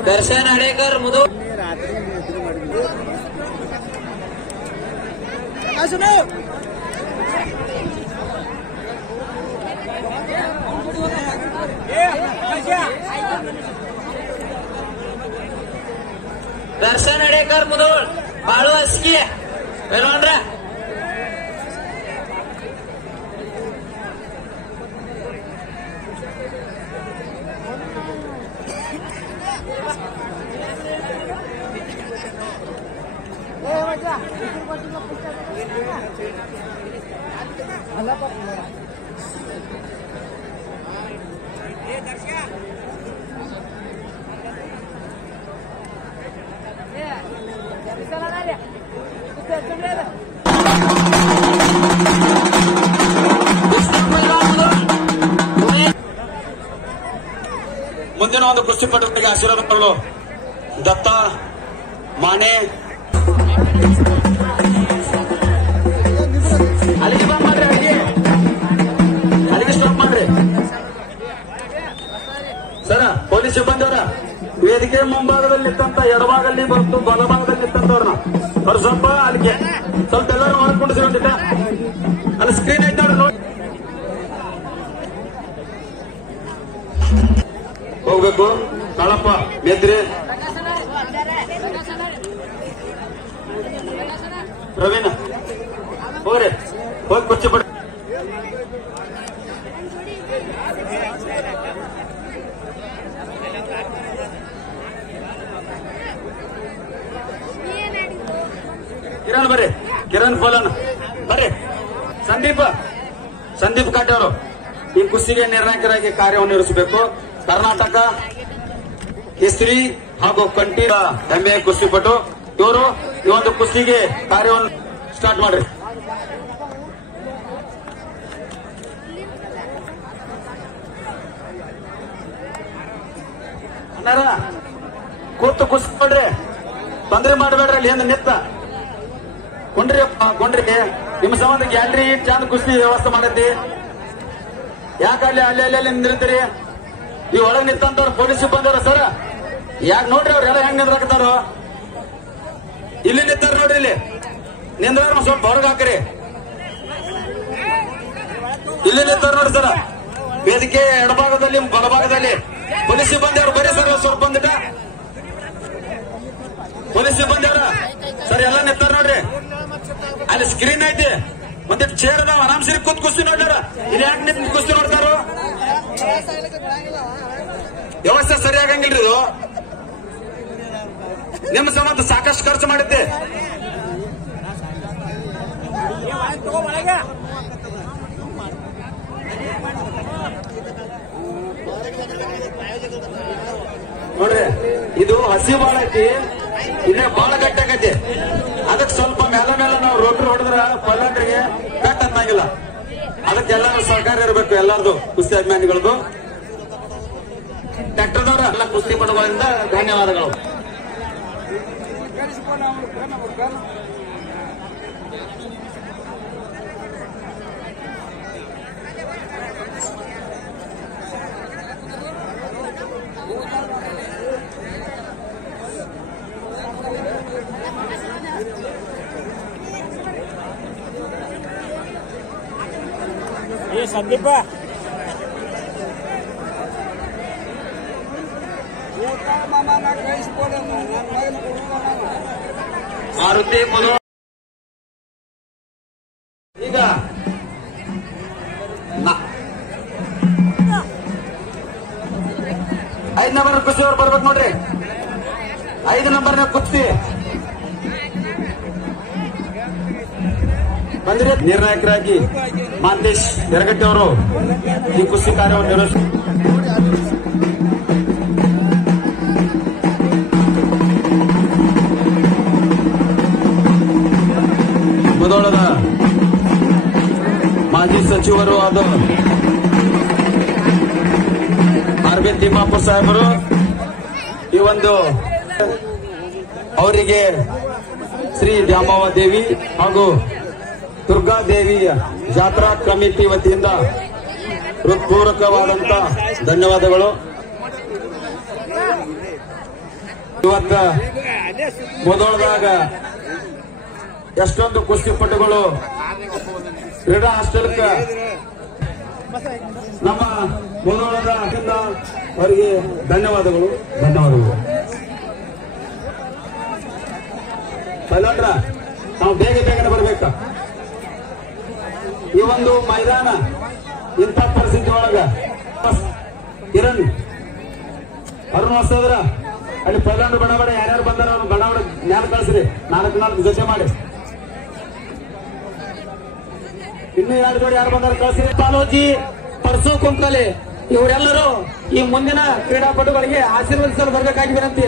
ದರ್ಶನ್ ಹಡೇಕರ್ ಮುದು ದರ್ಶನ್ ಹಡೇಕರ್ ಮುದೋಳ್ ಬಾಳು ಅಸ್ಕಿ ಬೇರೋಣ್ರ ಮುಂದಿನ ಒಂದು ಕುಸ್ತಿಪಟುಗಳಿಗೆ ಆಶೀರ್ವಾದ ಮಾಡಲು ದತ್ತ ಮಾಣೆ ಅಲ್ಲಿಗೆ ಬಂದ್ ಮಾಡ್ರಿ, ಅಲ್ಲಿಗೆ ಸ್ಟಾಪ್ ಮಾಡ್ರಿ ಸರ. ಪೊಲೀಸ್ ಸಿಬ್ಬಂದಿಯವರ ವೇದಿಕೆ ಮುಂಭಾಗದಲ್ಲಿ ನಿಂತಂತ ಎಡಭಾಗದಲ್ಲಿ ಮತ್ತು ಬಲಭಾಗದಲ್ಲಿ ನಿಂತಂತವ್ರನ್ನ ಅವ್ರು ಸ್ವಲ್ಪ ಅಲ್ಲಿಗೆ ಸ್ವಲ್ಪ ಎಲ್ಲರೂ ಮಾಡ್ಕೊಂಡಿಸಿರೋದಿಲ್ಲ. ಅಲ್ಲಿ ಸ್ಕ್ರೀನ್ ಐತೆ ನೋಡಿ, ಹೋಗ್ಬೇಕು. ಕಾಳಪ್ಪ ಮೆದ್ರಿ, ಪ್ರವೀಣ ಹೋಗ್ರಿ, ಹೋಗಿ ಕುಚ್ಚಿ ಬಿಡ. ಕಿರಣ್ ಬರ್ರಿ, ಕಿರಣ್ ಫೋಲನ್ ಬರ್ರಿ. ಸಂದೀಪ್ ಕಾಟೆ ಅವರು ಈ ಕುಸ್ತಿಗೆ ನಿರ್ಣಾಯಕರಾಗಿ ಕಾರ್ಯವನ್ನು ನಿರ್ವಹಿಸಬೇಕು. ಕರ್ನಾಟಕ ಕೇಸರಿ ಹಾಗೂ ಕಂಠೀರ ಹೆಮ್ಮೆಯ ಕುಸ್ತಿಪಟು ಇವರು ಈ ಒಂದು ಕುಸ್ತಿಗೆ ಕಾರ್ಯವನ್ನು ಸ್ಟಾರ್ಟ್ ಮಾಡ್ರಿ. ಅಣ್ಣಾರ ಕೂತು ಕುಸ್ತಿ ಮಾಡ್ರಿ, ತೊಂದರೆ ಮಾಡಬೇಡ್ರಿ. ಅಲ್ಲಿ ಏನು ನಿತ್ತ ಕೊಂಡ್ರಿ ನಿಮ್ಮ ಸಂಬಂಧ ಗ್ಯಾಲರಿ ಚಂದ ಕುಸ್ತಿ ವ್ಯವಸ್ಥೆ ಮಾಡೈತಿ. ಯಾಕಲ್ಲಿ ಅಲ್ಲಿ ನಿಂದಿರ್ತೀರಿ? ಈ ಒಳಗೆ ನಿಂತಂತವ್ರು ಪೊಲೀಸ್ ಸಿಬ್ಬಂದಿವ್ರ ಸರ್, ಯಾಕೆ ನೋಡ್ರಿ ಅವ್ರೆಲ್ಲ ಹೆಂಗ್ ನಿಂದ್ರಾಕತ್ತಾರ? ಇಲ್ಲಿ ನಿಂತಾರ ನೋಡ್ರಿ, ಇಲ್ಲಿ ನಿಂದ್ರ ಸ್ವಲ್ಪ ಹೊರಗೆ ಹಾಕ್ರಿ. ಇಲ್ಲಿ ನಿಂತಾರ ನೋಡಿ ಸರ್, ವೇದಿಕೆ ಎಡಭಾಗದಲ್ಲಿ ಬಲಭಾಗದಲ್ಲಿ ಪೊಲೀಸ್ ಸಿಬ್ಬಂದಿಯವರು ಬರೀ ಸರ್. ಸ್ವಲ್ಪ ಬಂದಿಟ್ಟ ಪೊಲೀಸ್ ಸಿಬ್ಬಂದಿಯವರ ಸರ್ ಎಲ್ಲ ನಿಂತಾರ ನೋಡ್ರಿ. ಅಲ್ಲಿ ಸ್ಕ್ರೀನ್ ಐತಿ, ಒಂದಿಟ್ಟು ಚೇರ್ ಅದಾವ, ಆರಾಮ್ಸರಿ ಕೂತ್ ಕುಸ್ತಿ ನೋಡ್ಯಾರ. ಇಲ್ಲಿ ಯಾಕೆ ನಿಂತು ಕುಸ್ತಿ ನೋಡ್ತಾರ? ವ್ಯವಸ್ಥೆ ಸರಿಯಾಗಂಗಿಲ್ರಿ ಇದು. ನಿಮ್ಮ ಸಂಬಂಧ ಸಾಕಷ್ಟು ಖರ್ಚು ಮಾಡಿದ್ದೆ. ನೋಡ್ರಿ, ಇದು ಹಸಿ ಬಾಳ ಐತಿ, ಇಲ್ಲೇ ಬಾಳ ಗಟ್ಟಾಗೈತಿ. ಅದಕ್ಕೆ ಸ್ವಲ್ಪ ಮೇಲೆ ನಾವು ರೋಟ್ರಿ ಹೊಡೆದ್ರ ಕೊಲ್ಲಂಡ್ರಿಗೆ ಕಟ್ ಅನ್ನಂಗಿಲ್ಲ. ಅದಕ್ಕೆಲ್ಲ ಸಹಕಾರ ಇರಬೇಕು ಎಲ್ಲರದು, ಕುಸ್ತಿ ಅಭಿಮಾನಿಗಳದು. ಟ್ರ್ಯಾಕ್ಟರ್ದವ್ರ ಎಲ್ಲ ಕುಸ್ತಿ ಪಟುಗಳಿಂದ ಧನ್ಯವಾದಗಳು. ಸಂದೀಪ ಮಾರುತಿ ಮೊದಲು ಈಗ 5 ನಂಬರ್ ಕುಸ್ತಿ ಅವ್ರು ಬರ್ಬೇಕು ನೋಡ್ರಿ. 5 ನಂಬರ್ನ ಕುಸ್ತಿ ಬಂದ್ರಿ. ನಿರ್ಣಾಯಕರಾಗಿ ಮಾಂತೇಶ್ ಯರಗಟ್ಟಿ ಅವರು ಈ ಕುಸ್ತಿ ಕಾರ್ಯವನ್ನು ನಿರ್ವಹಿಸಿ ಮುಧೋಳದ ಮಾಜಿ ಸಚಿವರು ಆದ ಅರವಿಂದ್ ತಿಮ್ಮಾಪುರ ಸಾಹೇಬರು ಈ ಒಂದು ಅವರಿಗೆ ಶ್ರೀ ದ್ಯಾಮವ್ವ ದೇವಿ ಹಾಗೂ ದುರ್ಗಾದೇವಿಯ ಜಾತ್ರಾ ಕಮಿಟಿ ವತಿಯಿಂದ ಹೃತ್ಪೂರ್ವಕವಾದಂತ ಧನ್ಯವಾದಗಳು. ಇವತ್ತ ಮುಧೋಳದಾಗ ಎಷ್ಟೊಂದು ಕುಸ್ತಿಪಟುಗಳು ಕ್ರೀಡಾ ಹಾಸ್ಟೆಲ್ಕ ನಮ್ಮ ಮುಧೋಳದ ಅವರಿಗೆ ಧನ್ಯವಾದಗಳು. ಬಲ್ಲಂದ್ರ ನಾವು ಬೇಗನೆ ಬರ್ಬೇಕ. ಈ ಒಂದು ಮೈದಾನ ಇಂಥ ಪರಿಸ್ಥಿತಿ ಒಳಗ ಕಿರಣ್ ಅರುಣ್ ಹೊಸದ್ರ ಅಲ್ಲಿ ಪೈಲಾಂಡ್ ಬಡಬಡ ಯಾರ್ಯಾರು ಬಂದಾರ ಅವ್ರು ಬಡಬಡ ಜ್ಞಾನ ಕಳಿಸ್ರಿ. 4 ಜೊತೆ ಮಾಡಿ ಇನ್ನೂ 2 ಜೋಡಿ ಯಾರು ಬಂದಾರ ಕಳಿಸ್ರಿ. ಪಾಲೋಜಿ ಪರ್ಸು ಕುಂಕಲೆ ಇವರೆಲ್ಲರೂ ಈ ಮುಂದಿನ ಕ್ರೀಡಾಪಟುಗಳಿಗೆ ಆಶೀರ್ವದಿಸಲು ಬರಬೇಕಾಗಿ ವಿನಂತಿ.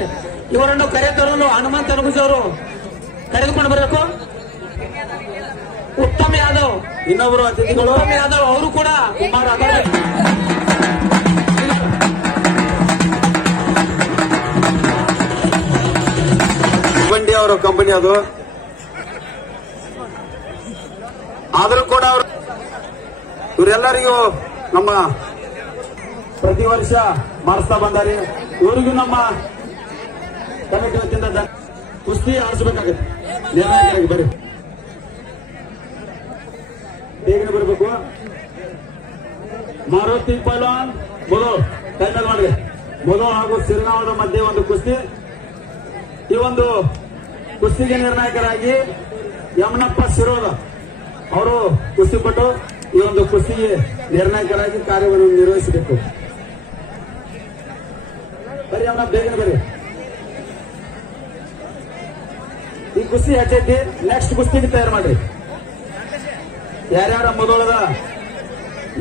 ಇವರನ್ನು ಕರೆತರಲು ಹನುಮಂತ ಅನುಭೂಜ್ ಅವರು ಕರೆದುಕೊಂಡು ಬರಬೇಕು. ಉತ್ತಮ್ ಯಾದವ್ ಇನ್ನೊಬ್ಬರು ಅತಿಥಿಗಳು ಉತ್ತಮ್ ಯಾದವ್ ಅವರು ಕೂಡ ಬಂಡಿ ಅವರ ಕಂಪನಿ ಅದು. ಆದರೂ ಕೂಡ ಅವರು ಇವರೆಲ್ಲರಿಗೂ ನಮ್ಮ ಪ್ರತಿ ವರ್ಷ ಮಾಡಿಸ್ತಾ ಬಂದಾರಿ. ಇವರಿಗೂ ನಮ್ಮ ಕಮಿಟಿ ವತಿಯಿಂದ ಕುಸ್ತಿ ಆಡಿಸಬೇಕಾಗತ್ತೆ. ನಿರ್ಣಾಯಕರಾಗಿ ಬರ್ರಿ, ಬೇಗನೆ ಬರಬೇಕು. ಮಾರುತಿ ಪೈಲ್ವಾನ್ ಮುಧೋಳ್ ಟೈಮಲ್ಲಿ ಮಾಡ್ರಿ. ಮುಧೋಳ್ ಹಾಗೂ ಸಿರಿನಾಳದ ಮಧ್ಯೆ ಒಂದು ಕುಸ್ತಿ. ಈ ಒಂದು ಕುಸ್ತಿಗೆ ನಿರ್ಣಾಯಕರಾಗಿ ಯಮನಪ್ಪ ಶಿರೋದ ಅವರು ಕುಸ್ತಿಪಟ್ಟು ಈ ಒಂದು ಕುಸ್ತಿಗೆ ನಿರ್ಣಾಯಕರಾಗಿ ಕಾರ್ಯವನ್ನು ನಿರ್ವಹಿಸಬೇಕು. ಬರೀ ಅವನ ಬೇಗನೆ ಬರ್ರಿ. ಈ ಕುಸ್ತಿ ಹೆಚ್ಚೈತಿ, ನೆಕ್ಸ್ಟ್ ಕುಸ್ತಿಗೆ ತಯಾರು ಮಾಡ್ರಿ. ಯಾರ್ಯಾರ ಮುಧೋಳದ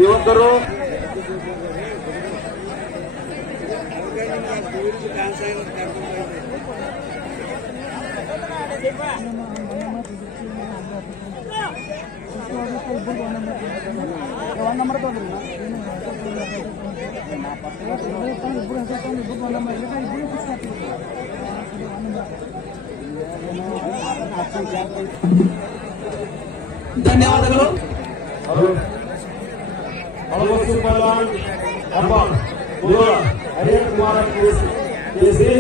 ಯುವಕರು ಧನ್ಯವಾದಗಳು. ಕುಮಾರ ಕೇಸಿ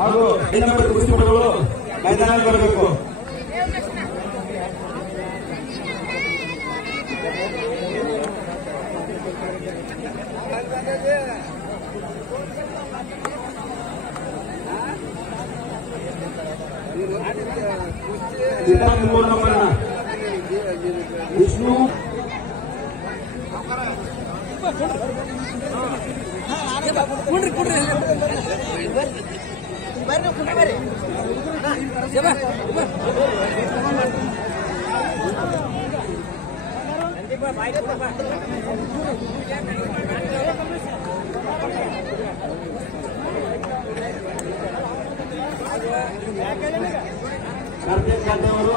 ಹಾಗೂ ಇನ್ನೊಬ್ಬರು ಕುಸ್ತಿಪಟುಗಳು ಮೈದಾನದಲ್ಲಿ ಬರಬೇಕು. ಇಪ್ಪತ್ತ್ 3 ನಂಬರ್ನ ವಿಷ್ಣು ಕಾರ್ತಿಕ್ ಖಾತೆ ಅವರು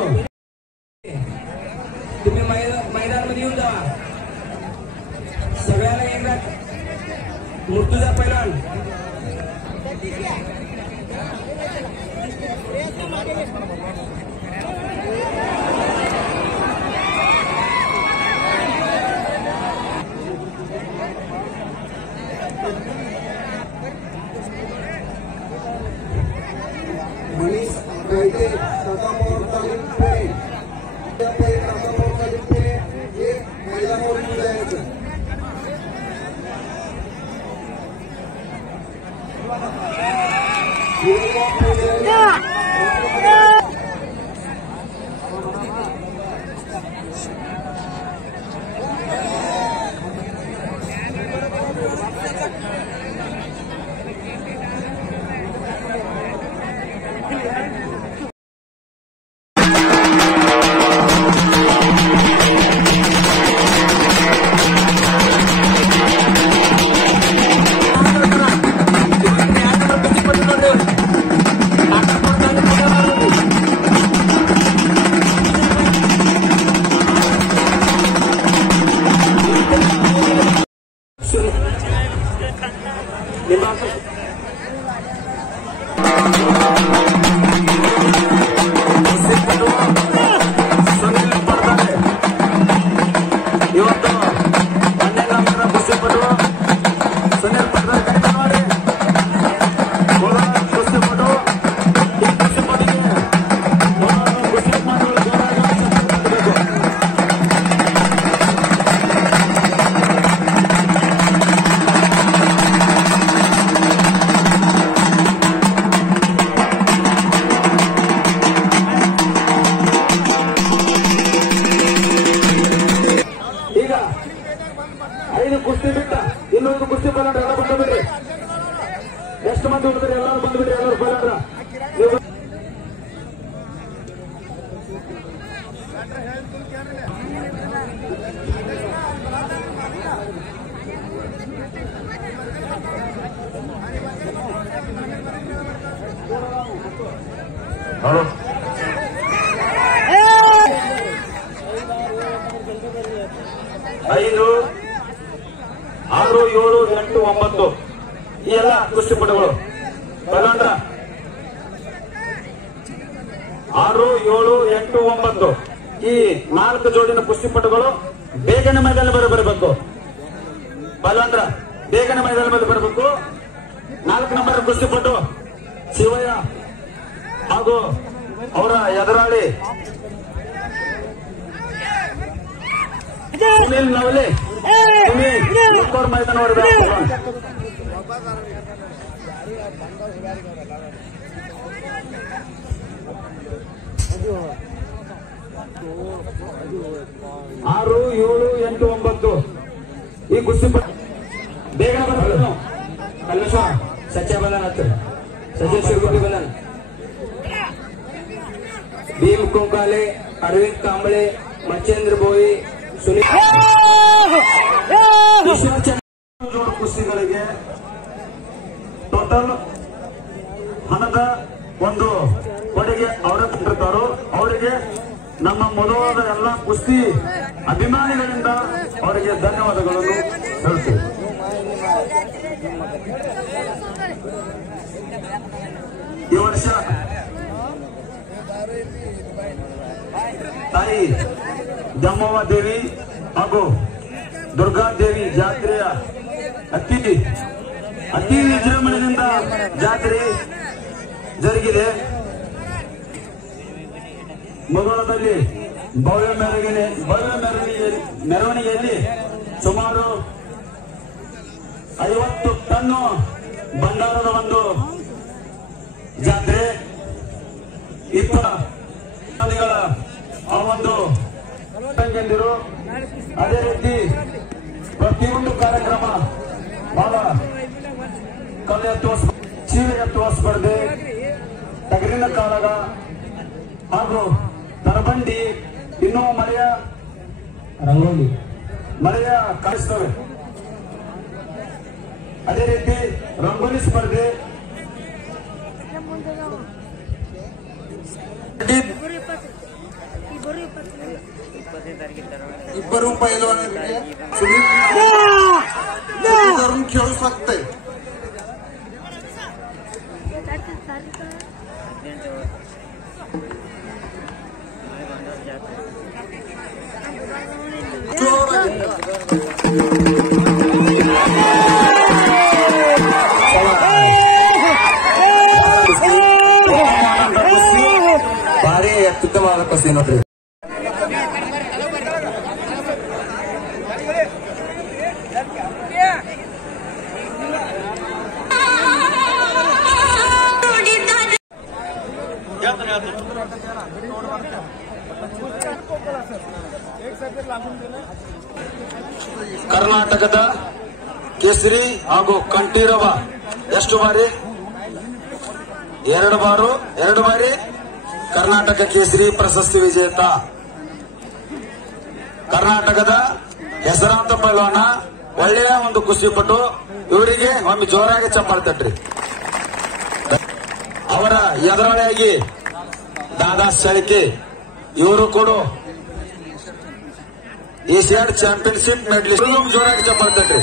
मुर्तुजा पैलवान मनीष बैठे सदामोर तालीम पुणे सदामोर तालीम पुणे एक महिला मोर्चा जायचं कुस्ती बिट्ಟ ಇನ್ನೊಂದು ಕುಸ್ತಿ ಬಲ್ಲಂಡ್ರ ಎಲ್ಲ ಬಂದು ಬಿಡ್ರಿ ಎಷ್ಟು ಮಂದಿ ಉಳಿದ್ರಿ ಎಲ್ಲರೂ ಬಂದು ಬಿಡ್ರಿ ಎಲ್ಲರೂ ಬಲ್ಲಂಡ್ರ ಹಲೋ 5 6 7 8 9 ಈ ಎಲ್ಲ ಕುಸ್ತಿಪಟುಗಳು ಬಲ್ಲಂಡ್ರ 6 7 8 9 ಈ 4 ಜೋಡಿನ ಕುಸ್ತಿಪಟುಗಳು ಬೇಗನೆ ಮೈದಾನ ಬರಬೇಕು. ಬಲ್ಲಂಡ್ರ ಬೇಗನೆ ಮೈದಾನ ಬರಬೇಕು. 4 ನಂಬರ್ ಕುಸ್ತಿಪಟು ಶಿವಯ್ಯ ಹಾಗೂ ಅವರ ಎದುರಾಳಿ ಸುನೀಲ್ ನವಲೆ ಮೈದಾನ ಬರಬೇಕು. 6 7 8 9 ಈ ಕುಸ್ತಿಪಟು ಬೇಗನೆ ಬರಬೇಕು. ಕಲ್ಮೇಶ್ವರ ಸಚ್ಯ ಬಲ್ಲನ್ ಹತ್ತಿರ सचिन शिरगुटी बलन भीम कोकाले अरविंद कांबळे मच्छेंद्र बोई सुनील ಕುಸ್ತಿಗಳಿಗೆ ಟೋಟಲ್ ಹಣದ ಒಂದು ಕೊಡುಗೆ ಅವರೇ ಕೊಟ್ಟಿರ್ತಾರೋ ಅವರಿಗೆ ನಮ್ಮ ಮೊದಲಾದ ಎಲ್ಲ ಕುಸ್ತಿ ಅಭಿಮಾನಿಗಳಿಂದ ಅವರಿಗೆ ಧನ್ಯವಾದಗಳನ್ನು ಹೇಳ್ತೀವಿ. ಈ ವರ್ಷ ತಾಯಿ ದಮ್ಮವ್ವ ದೇವಿ ಹಾಗೂ ದುರ್ಗಾದೇವಿ ಜಾತ್ರೆಯ ಅತಿ ವಿಜೃಂಭಣೆಯಿಂದ ಜಾತ್ರೆ ಜರುಗಿದೆ. ಮೊದಲದಲ್ಲಿ ಭವ್ಯ ಮೆರವಣಿಗೆಯಲ್ಲಿ ಸುಮಾರು 50 ಟನ್ನು ಭಂಡಾರದ ಒಂದು ಜಾತ್ರೆ 20 ಆ ಒಂದು ತಂಗಂದಿರು. ಅದೇ ರೀತಿ ಪ್ರತಿಯೊಂದು ಕಾರ್ಯಕ್ರಮ ಬಹಳ ಕಲೆ ಎತ್ತುವ ಚೀಲ ಎತ್ತುವ ಸ್ಪರ್ಧೆ, ಟಗರಿನ ಕಾಳಗ ಹಾಗೂ ತರಬಂಡಿ, ಇನ್ನೂ ಮಳೆಯ ರಂಗೋಲಿ ಮಳೆಯ ಕಾಣಿಸ್ತವೆ. ಅದೇ ರೀತಿ ರಂಗೋಲಿ ಸ್ಪರ್ಧೆ, ಇಬ್ಬರು ಪೈಲವಾನರಿಗೆ ಸುನೀಲ್ खेळू शकते. ಭಾರಿ ಅತ್ಯುತ್ತಮವಾದ ಕುಸ್ತಿ ನೋಡ್ರಿ. ಕರ್ನಾಟಕದ ಕೇಸರಿ ಹಾಗೂ ಕಂಠೀರವ ಎಷ್ಟು ಬಾರಿ? 2 ಬಾರಿ ಕರ್ನಾಟಕ ಕೇಸರಿ ಪ್ರಶಸ್ತಿ ವಿಜೇತ. ಕರ್ನಾಟಕದ ಹೆಸರಾಂತ ಪೈಲ್ವಾನ, ಒಳ್ಳೆಯ ಒಂದು ಕುಸ್ತಿಪಟು. ಇವರಿಗೆ ಒಮ್ಮೆ ಜೋರಾಗಿ ಚಪ್ಪಾಳೆ ತಟ್ರಿ. ಅವರ ಎದುರಾಳಿಯಾಗಿ ದಾದಾ ಸಳಿಕೆ, ಇವರು ಕೂಡ ಏಷ್ಯಾಡ್ ಚಾಂಪಿಯನ್ಶಿಪ್ ಮೆಡಲಿಸ್ಟ್. ಜೋರಾಗಿ ಚಪ್ಪಾಳೆ ತಟ್ರಿ.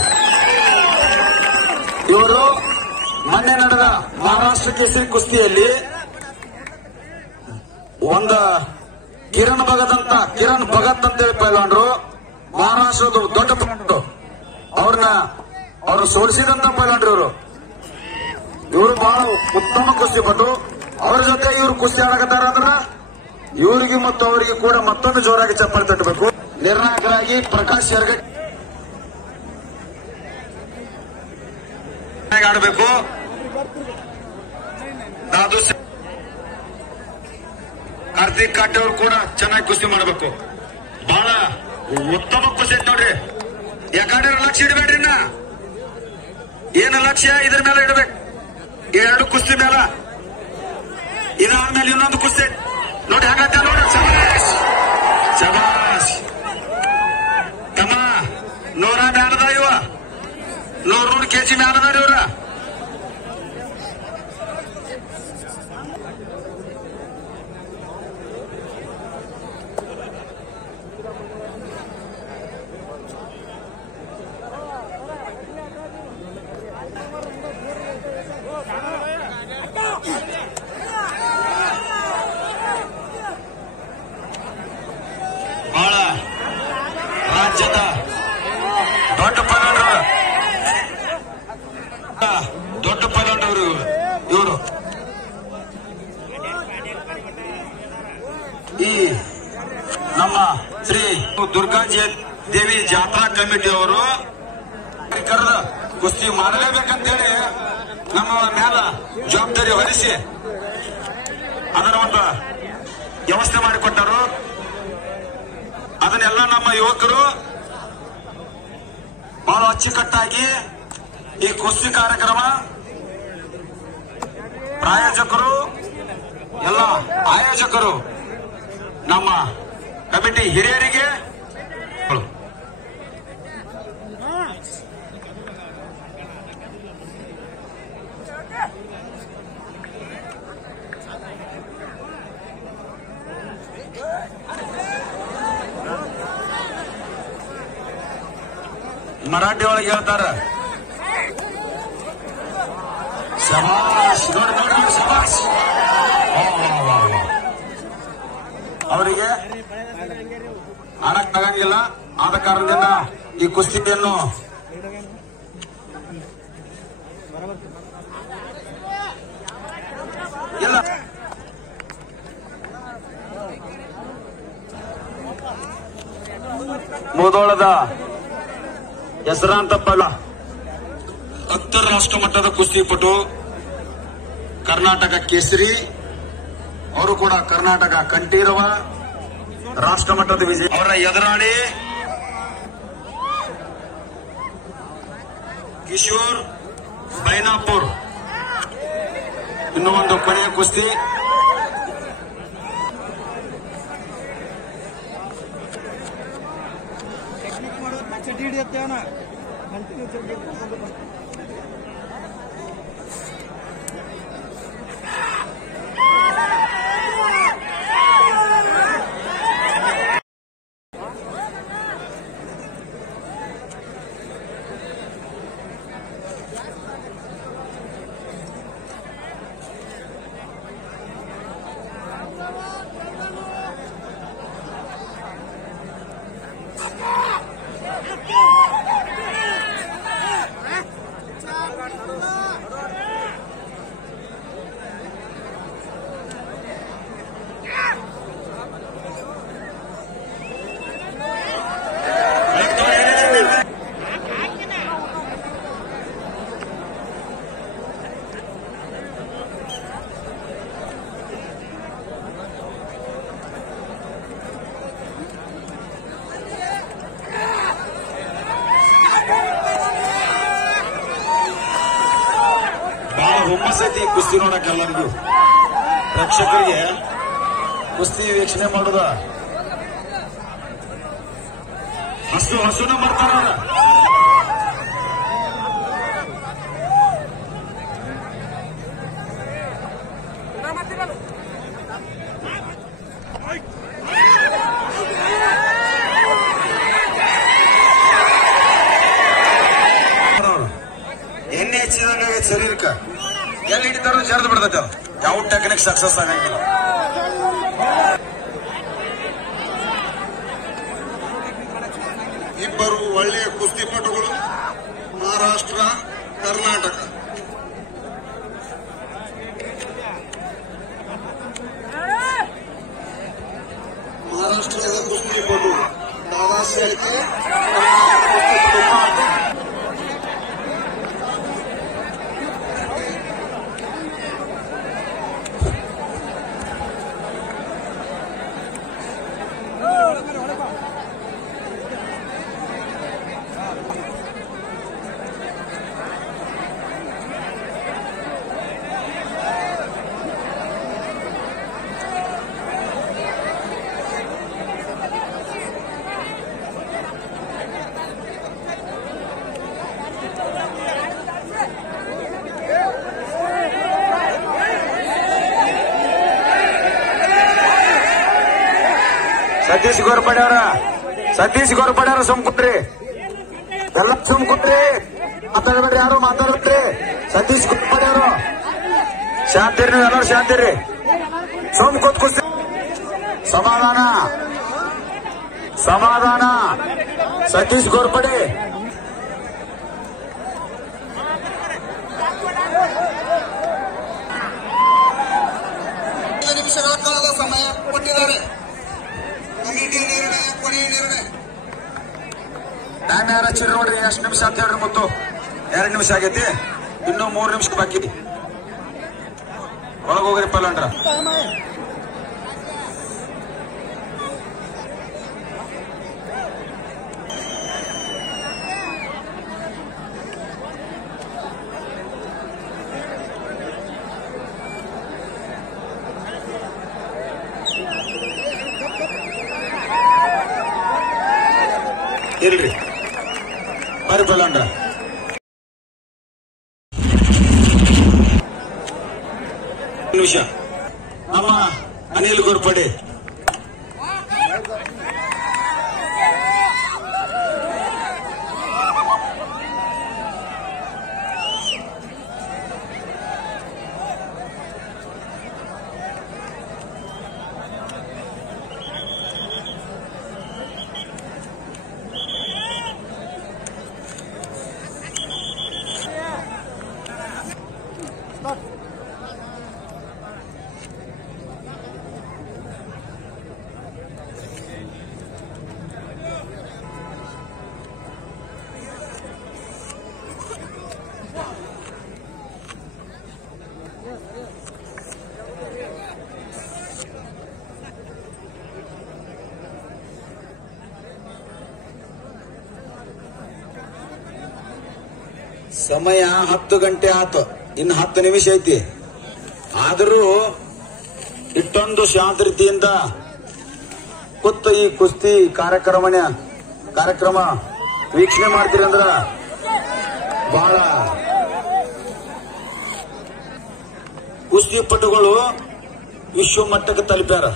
ಇವರು ಮೊನ್ನೆ ನಡೆದ ಮಹಾರಾಷ್ಟ್ರ ಕೇಸರಿ ಕುಸ್ತಿಯಲ್ಲಿ ಒಂದು ಕಿರಣ್ ಭಗತ್ ಅಂತೇಳಿ ಪೈಲ್ವಾನರು, ಮಹಾರಾಷ್ಟ್ರದ ದೊಡ್ಡ ಪಟ್ಟು, ಅವ್ರನ್ನ ಸೋಲಿಸಿದಂತ ಪೈಲ್ವಾನರು ಇವರು ಬಹಳ ಉತ್ತಮ ಕುಸ್ತಿಪಟು. ಅವ್ರ ಜೊತೆ ಇವರು ಕುಸ್ತಿ ಆಡಕತ್ತಾರ ಅಂದ್ರ ಇವರಿಗೆ ಮತ್ತು ಅವರಿಗೆ ಕೂಡ ಮತ್ತೊಂದು ಜೋರಾಗಿ ಚಪ್ಪಾಳೆ ತಟ್ಟಬೇಕು. ನಿರ್ಣಾಯಕರಾಗಿ ಪ್ರಕಾಶ್ ಯರ್ಗಡ್ ಆಡಬೇಕು. ಕಾರ್ತಿಕ್ ಕಾಟೆ ಅವರು ಕೂಡ ಚೆನ್ನಾಗಿ ಕುಸ್ತಿ ಮಾಡಬೇಕು. ಬಹಳ ಉತ್ತಮ ಕುಸ್ತಿ ಐತಿ ನೋಡ್ರಿ. ಯಾಕಂದ್ರೆ ಲಕ್ಷ್ಯ ಇಡಬೇಡ್ರಿ. ಏನು ಲಕ್ಷ್ಯ ಇದ್ರ ಮೇಲೆ ಇಡಬೇಕು. 2 ಕುಸ್ತಿ ಮೇಲೆ ಇದಾದ್ಮೇಲೆ ಇನ್ನೊಂದು ಕುಸ್ತಿ ನೋಡಿ. ಹಾಗತ್ತ ನೋಡಿ. ಶಬಾಷ್ ತಮ್ಮ 100 ಬ್ಯಾನದ ಇವ 100 ಕೆಜಿ ಮ್ಯಾನದಾರ ಇವ್ರ. ಬಹಳ ರಾಜ್ಯದ ದೊಡ್ಡ ಪೈಲ್ವಾನರು ಇವರು. ಈ ನಮ್ಮ ಶ್ರೀ ದುರ್ಗಾ ದೇವಿ ಜಾತ್ರಾ ಕಮಿಟಿ ಅವರು ಕರೆದ ಕುಸ್ತಿ ಮಾಡಲೇಬೇಕಂತೇಳಿ ನಮ್ಮ ಮ್ಯಾಲ ಜವಾಬ್ದಾರಿ ಹೊರಿಸಿ ಅದರ ಒಂದು ವ್ಯವಸ್ಥೆ ಮಾಡಿಕೊಟ್ಟರು. ಅದನ್ನೆಲ್ಲ ನಮ್ಮ ಯುವಕರು ಬಹಳ ಅಚ್ಚುಕಟ್ಟಾಗಿ ಈ ಕುಸ್ತಿ ಕಾರ್ಯಕ್ರಮ ಪ್ರಾಯೋಜಕರು ಎಲ್ಲ ಆಯೋಜಕರು ನಮ್ಮ ಕಮಿಟಿ ಹಿರಿಯರಿಗೆ ಮರಾಠಿ ಒಳಗೆ ಹೇಳ್ತಾರ ಶಬಾಷ್. ನೋಡಿ ನೋಡಿ ಶಬಾಷ್. ಅವರಿಗೆ ಆಡಕ್ ತಗಂಗಿಲ್ಲ. ಆದ ಕಾರಣದಿಂದ ಈ ಕುಸ್ತಿಯನ್ನು ಇಲ್ಲ ಮುದೋಳದ ಹೆಸರಾಂತ ಪೈಲ್ವಾನ, ಅಂತಾರಾಷ್ಟ್ರ ಮಟ್ಟದ ಕುಸ್ತಿಪಟು, ಕರ್ನಾಟಕ ಕೇಸರಿ. ಅವರು ಕೂಡ ಕರ್ನಾಟಕ ಕಂಠೀರವ ರಾಷ್ಟ್ರ ಮಟ್ಟದ ವಿಜಯ. ಅವರ ಎದುರಾಳಿ ಕಿಶೋರ್ ಬೈನಾಪುರ್. ಇನ್ನು ಒಂದು ಕೊನೆಯ ಕುಸ್ತಿ. ಹುಮ್ಮಸ್ ಐತಿ ಕುಸ್ತಿ ನೋಡಕ್ ಎಲ್ಲರಿಗೂ ಪ್ರೇಕ್ಷಕರಿಗೆ ಕುಸ್ತಿ ವೀಕ್ಷಣೆ ಮಾಡುದ ಹಸುನ ಮಾಡ್ತಾರ. ಎಣ್ಣೆ ಹೆಚ್ಚಿದಂಗ ಶರೀರಕ್ಕೆ ಎಲ್ಲಿ ಹಿಡಿತಾರೋ ಜರ್ದು ಬಿಡ್ತೈತೆ. ಯಾವ ಟೆಕ್ನಿಕ್ ಸಕ್ಸಸ್ ಆಗಂಗಿಲ್ಲ. ಇಬ್ಬರು ಒಳ್ಳೆಯ ಕುಸ್ತಿಪಟುಗಳು, ಮಹಾರಾಷ್ಟ್ರ, ಕರ್ನಾಟಕ. ಮಹಾರಾಷ್ಟ್ರದ ಕುಸ್ತಿಪಟು ದಾದಾ ಶೇಳ್ಕೆ, ಸತೀಶ್ ಗೋರ್ಪಡೆ ಅವರ ಸುಮ್ಕುಟ್ರಿ, ಎಲ್ಲ ಸುಮ್ಕುಟ್ರಿ, ಮಾತಾಡ್ಬೇಡ್ರಿ, ಯಾರು ಮಾತಾಡ್ಬೇಡ್ರಿ. ಸತೀಶ್ ಗೋರ್ಪಡೆ ಅವರು ಶಾಂತಿರಿ, ಎಲ್ಲರೂ ಶಾಂತಿರಿ, ಸುಮ್ ಕೂತ್ ಕುಸ್ತಿ. ಸಮಾಧಾನ. ಸತೀಶ್ ಗೋರ್ಪಡೆ ನಿಮಿಷಗಳ ಕಾಲ ಸಮಯ ಕೊಟ್ಟಿದ್ದಾರೆ. ಕಮಿಟಿ ನಿರ್ಣಯ, ಕೊನೆಯ ನಿರ್ಣಯ. ಟೈಮ್ ಯಾರು ಹಚ್ಚಿರಿ ನೋಡ್ರಿ, ಎಷ್ಟು ನಿಮಿಷ ಅಂತ ಹೇಳ್ರಿ. ಮತ್ತು 2 ನಿಮಿಷ ಆಗೈತಿ, ಇನ್ನೂ 3 ನಿಮಿಷಕ್ಕೆ ಬಾಕಿ. ಒಳಗೆ ಹೋಗ್ರಿ ಪಲ್ಲಂಡ್ರ. ಇಲ್ರಿ ಬರ್ರಿ ಪಲ್ಲಂಡ್ರ. ನಿಮಿಷ ನಮ್ಮ ಅನಿಲ್ ಗೋರ್ಪಡೆ ಸಮಯ 10 ಗಂಟೆ ಆತು, ಇನ್ನು 10 ನಿಮಿಷ ಐತಿ. ಆದರೂ ಇಷ್ಟೊಂದು ಶಾಂತ ರೀತಿಯಿಂದ ಕೂತು ಈ ಕುಸ್ತಿ ಕಾರ್ಯಕ್ರಮ ವೀಕ್ಷಣೆ ಮಾಡ್ತೀರಿ ಅಂದ್ರ ಬಹಳ ಕುಸ್ತಿಪಟುಗಳು ವಿಶ್ವ ಮಟ್ಟಕ್ಕೆ ತಲುಪ್ಯಾರ.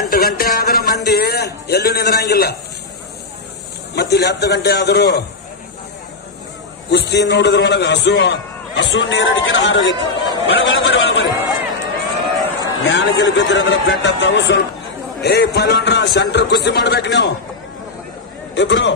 ಎಂಟು ಗಂಟೆ ಆದ್ರೆ ಮಂದಿ ಎಲ್ಲೂ ನಿಂದ್ರಂಗಿಲ್ಲ. ಮತ್ತಿಲ್ಲಿ 10 ಗಂಟೆ ಆದರೂ ಕುಸ್ತಿ ನೋಡಿದ್ರೊಳಗೆ ಹಸು ನೀರಡಿಕೆನ ಹಾರೋಗೈತಿ. ಬರ್ರಿ ಜ್ಞಾನಗಿಲಿ ಬಿದ್ರಂದ್ರ ಬೆಟ್ಟ ಹತ್ತಾವು. ಸ್ವಲ್ಪ ಪಲ್ವನ್ರ ಸೆಂಟ್ರ್ ಕುಸ್ತಿ ಮಾಡ್ಬೇಕು ನೀವು ಇಬ್ರು.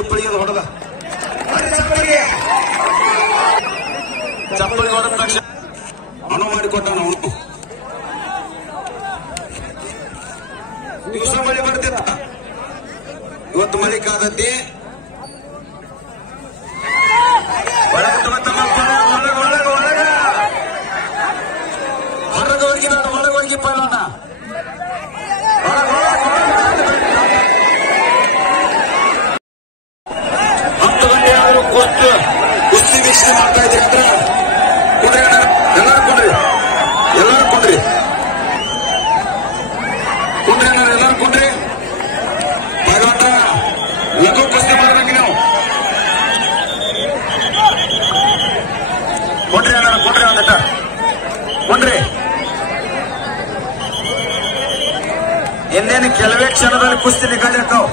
ಇಪ್ಪಳಿಗೆ ಹೊಡೆದ ಚಪ್ಪಳಿಗೆ ಹೊಡೆದ ತಕ್ಷಣ ಅನುವು ಮಾಡಿಕೊಟ್ಟಾನ ಅವನು. ದಿವಸ ಮಳೆ ಬರ್ತಿತ್ತ, ಇವತ್ತು ಮಳೆ ಕಾದದ್ದಿ. ಹೊರಗೆ ಹೋಗಿ ನಾನು ಒಳಗೆ ಹೋಗಿ ಪೈಲೋಣ 10 ಗಂಟೆ ಆದರೂ ಕುಸ್ತಿ ವೀಕ್ಷಣೆ ಮಾಡ್ತಾ ಇದ್ದೀರಿ ಅಂದ್ರೆ ಕುಡ್ರಿ ಅಣ್ಣ, ಎಲ್ಲರೂ ಕುಡ್ರಿ, ಎಲ್ಲರೂ ಕುಡ್ರಿ, ಕುಡ್ರಿ ಅಣ್ಣ, ಎಲ್ಲರೂ ಕುಡ್ರಿ. ಪೈಲೋಟ ಲಘು ಕುಸ್ತಿ ಮಾಡ್ಬೇಕು ನೀವು. ಕುಡ್ರಿ ಅಣ್ಣ, ಕುಡ್ರಿ ಒಂದಿಟ್ಟ ಕುಡ್ರಿ. ಇನ್ನೇನು ಕೆಲವೇ ಕ್ಷಣದಲ್ಲಿ ಕುಸ್ತಿ ನಿಗದಿ ಹಾಕವು.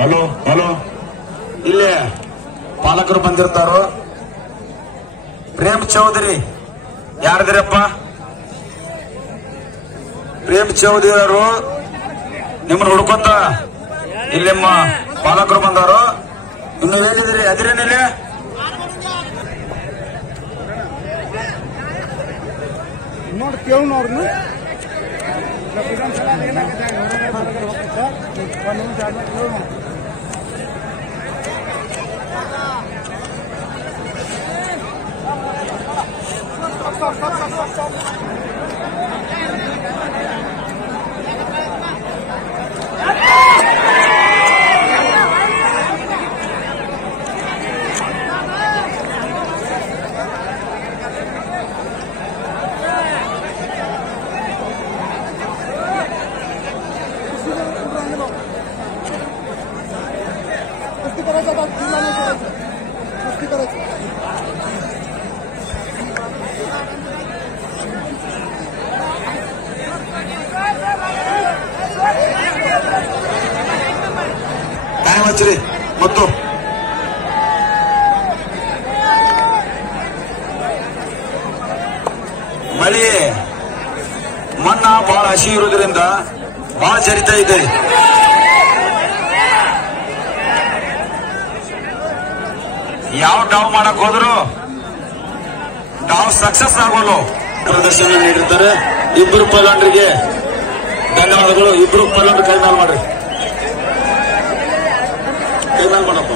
ಹಲೋ ಹಲೋ, ಇಲ್ಲೇ ಪಾಲಕರು ಬಂದಿರ್ತಾರೋ. ಪ್ರೇಮ್ ಚೌಧರಿ ಯಾರದಿರಪ್ಪ? ಪ್ರೇಮ್ ಚೌಧರಿ ಅವರು ನಿಮ್ಮನ್ನು ಹುಡ್ಕೊಂತ ಇಲ್ಲೆಮ್ಮ ಪಾಲಕರು ಬಂದಾರೋ. ಇನ್ನು ಹೇಳಿದ್ರಿ ಅದಿರೇನಿಲ್ಲ? ನೋಡ್ತೇವ್ ನೋಡ್ನು ಟೈಮ್ ಹಚ್ಚಿರಿ. ಮತ್ತು ಮಳೆ ಮಣ್ಣ ಬಹಳ ಹಸಿ ಇರುವುದರಿಂದ ಬಹಳ ಜರಿತಾ ಇದೆ. ಯಾವ ಡಾವ್ ಮಾಡಕ್ ಹೋದ್ರು ಡಾವ್ ಸಕ್ಸಸ್ ಆಗೋಲ್ಲ. ಪ್ರದರ್ಶನ ನೀಡಿರ್ತಾರೆ. ಇಬ್ಬರು ಪೈಲವಾನರಿಗೆ ಧನ್ಯವಾದಗಳು. ಇಬ್ಬರು ಪೈಲವಾನರು ಕೈ ಮೇಲೆ ಮಾಡ್ರಿ, ಕೈ ಮೇಲೆ ಮಾಡೋ.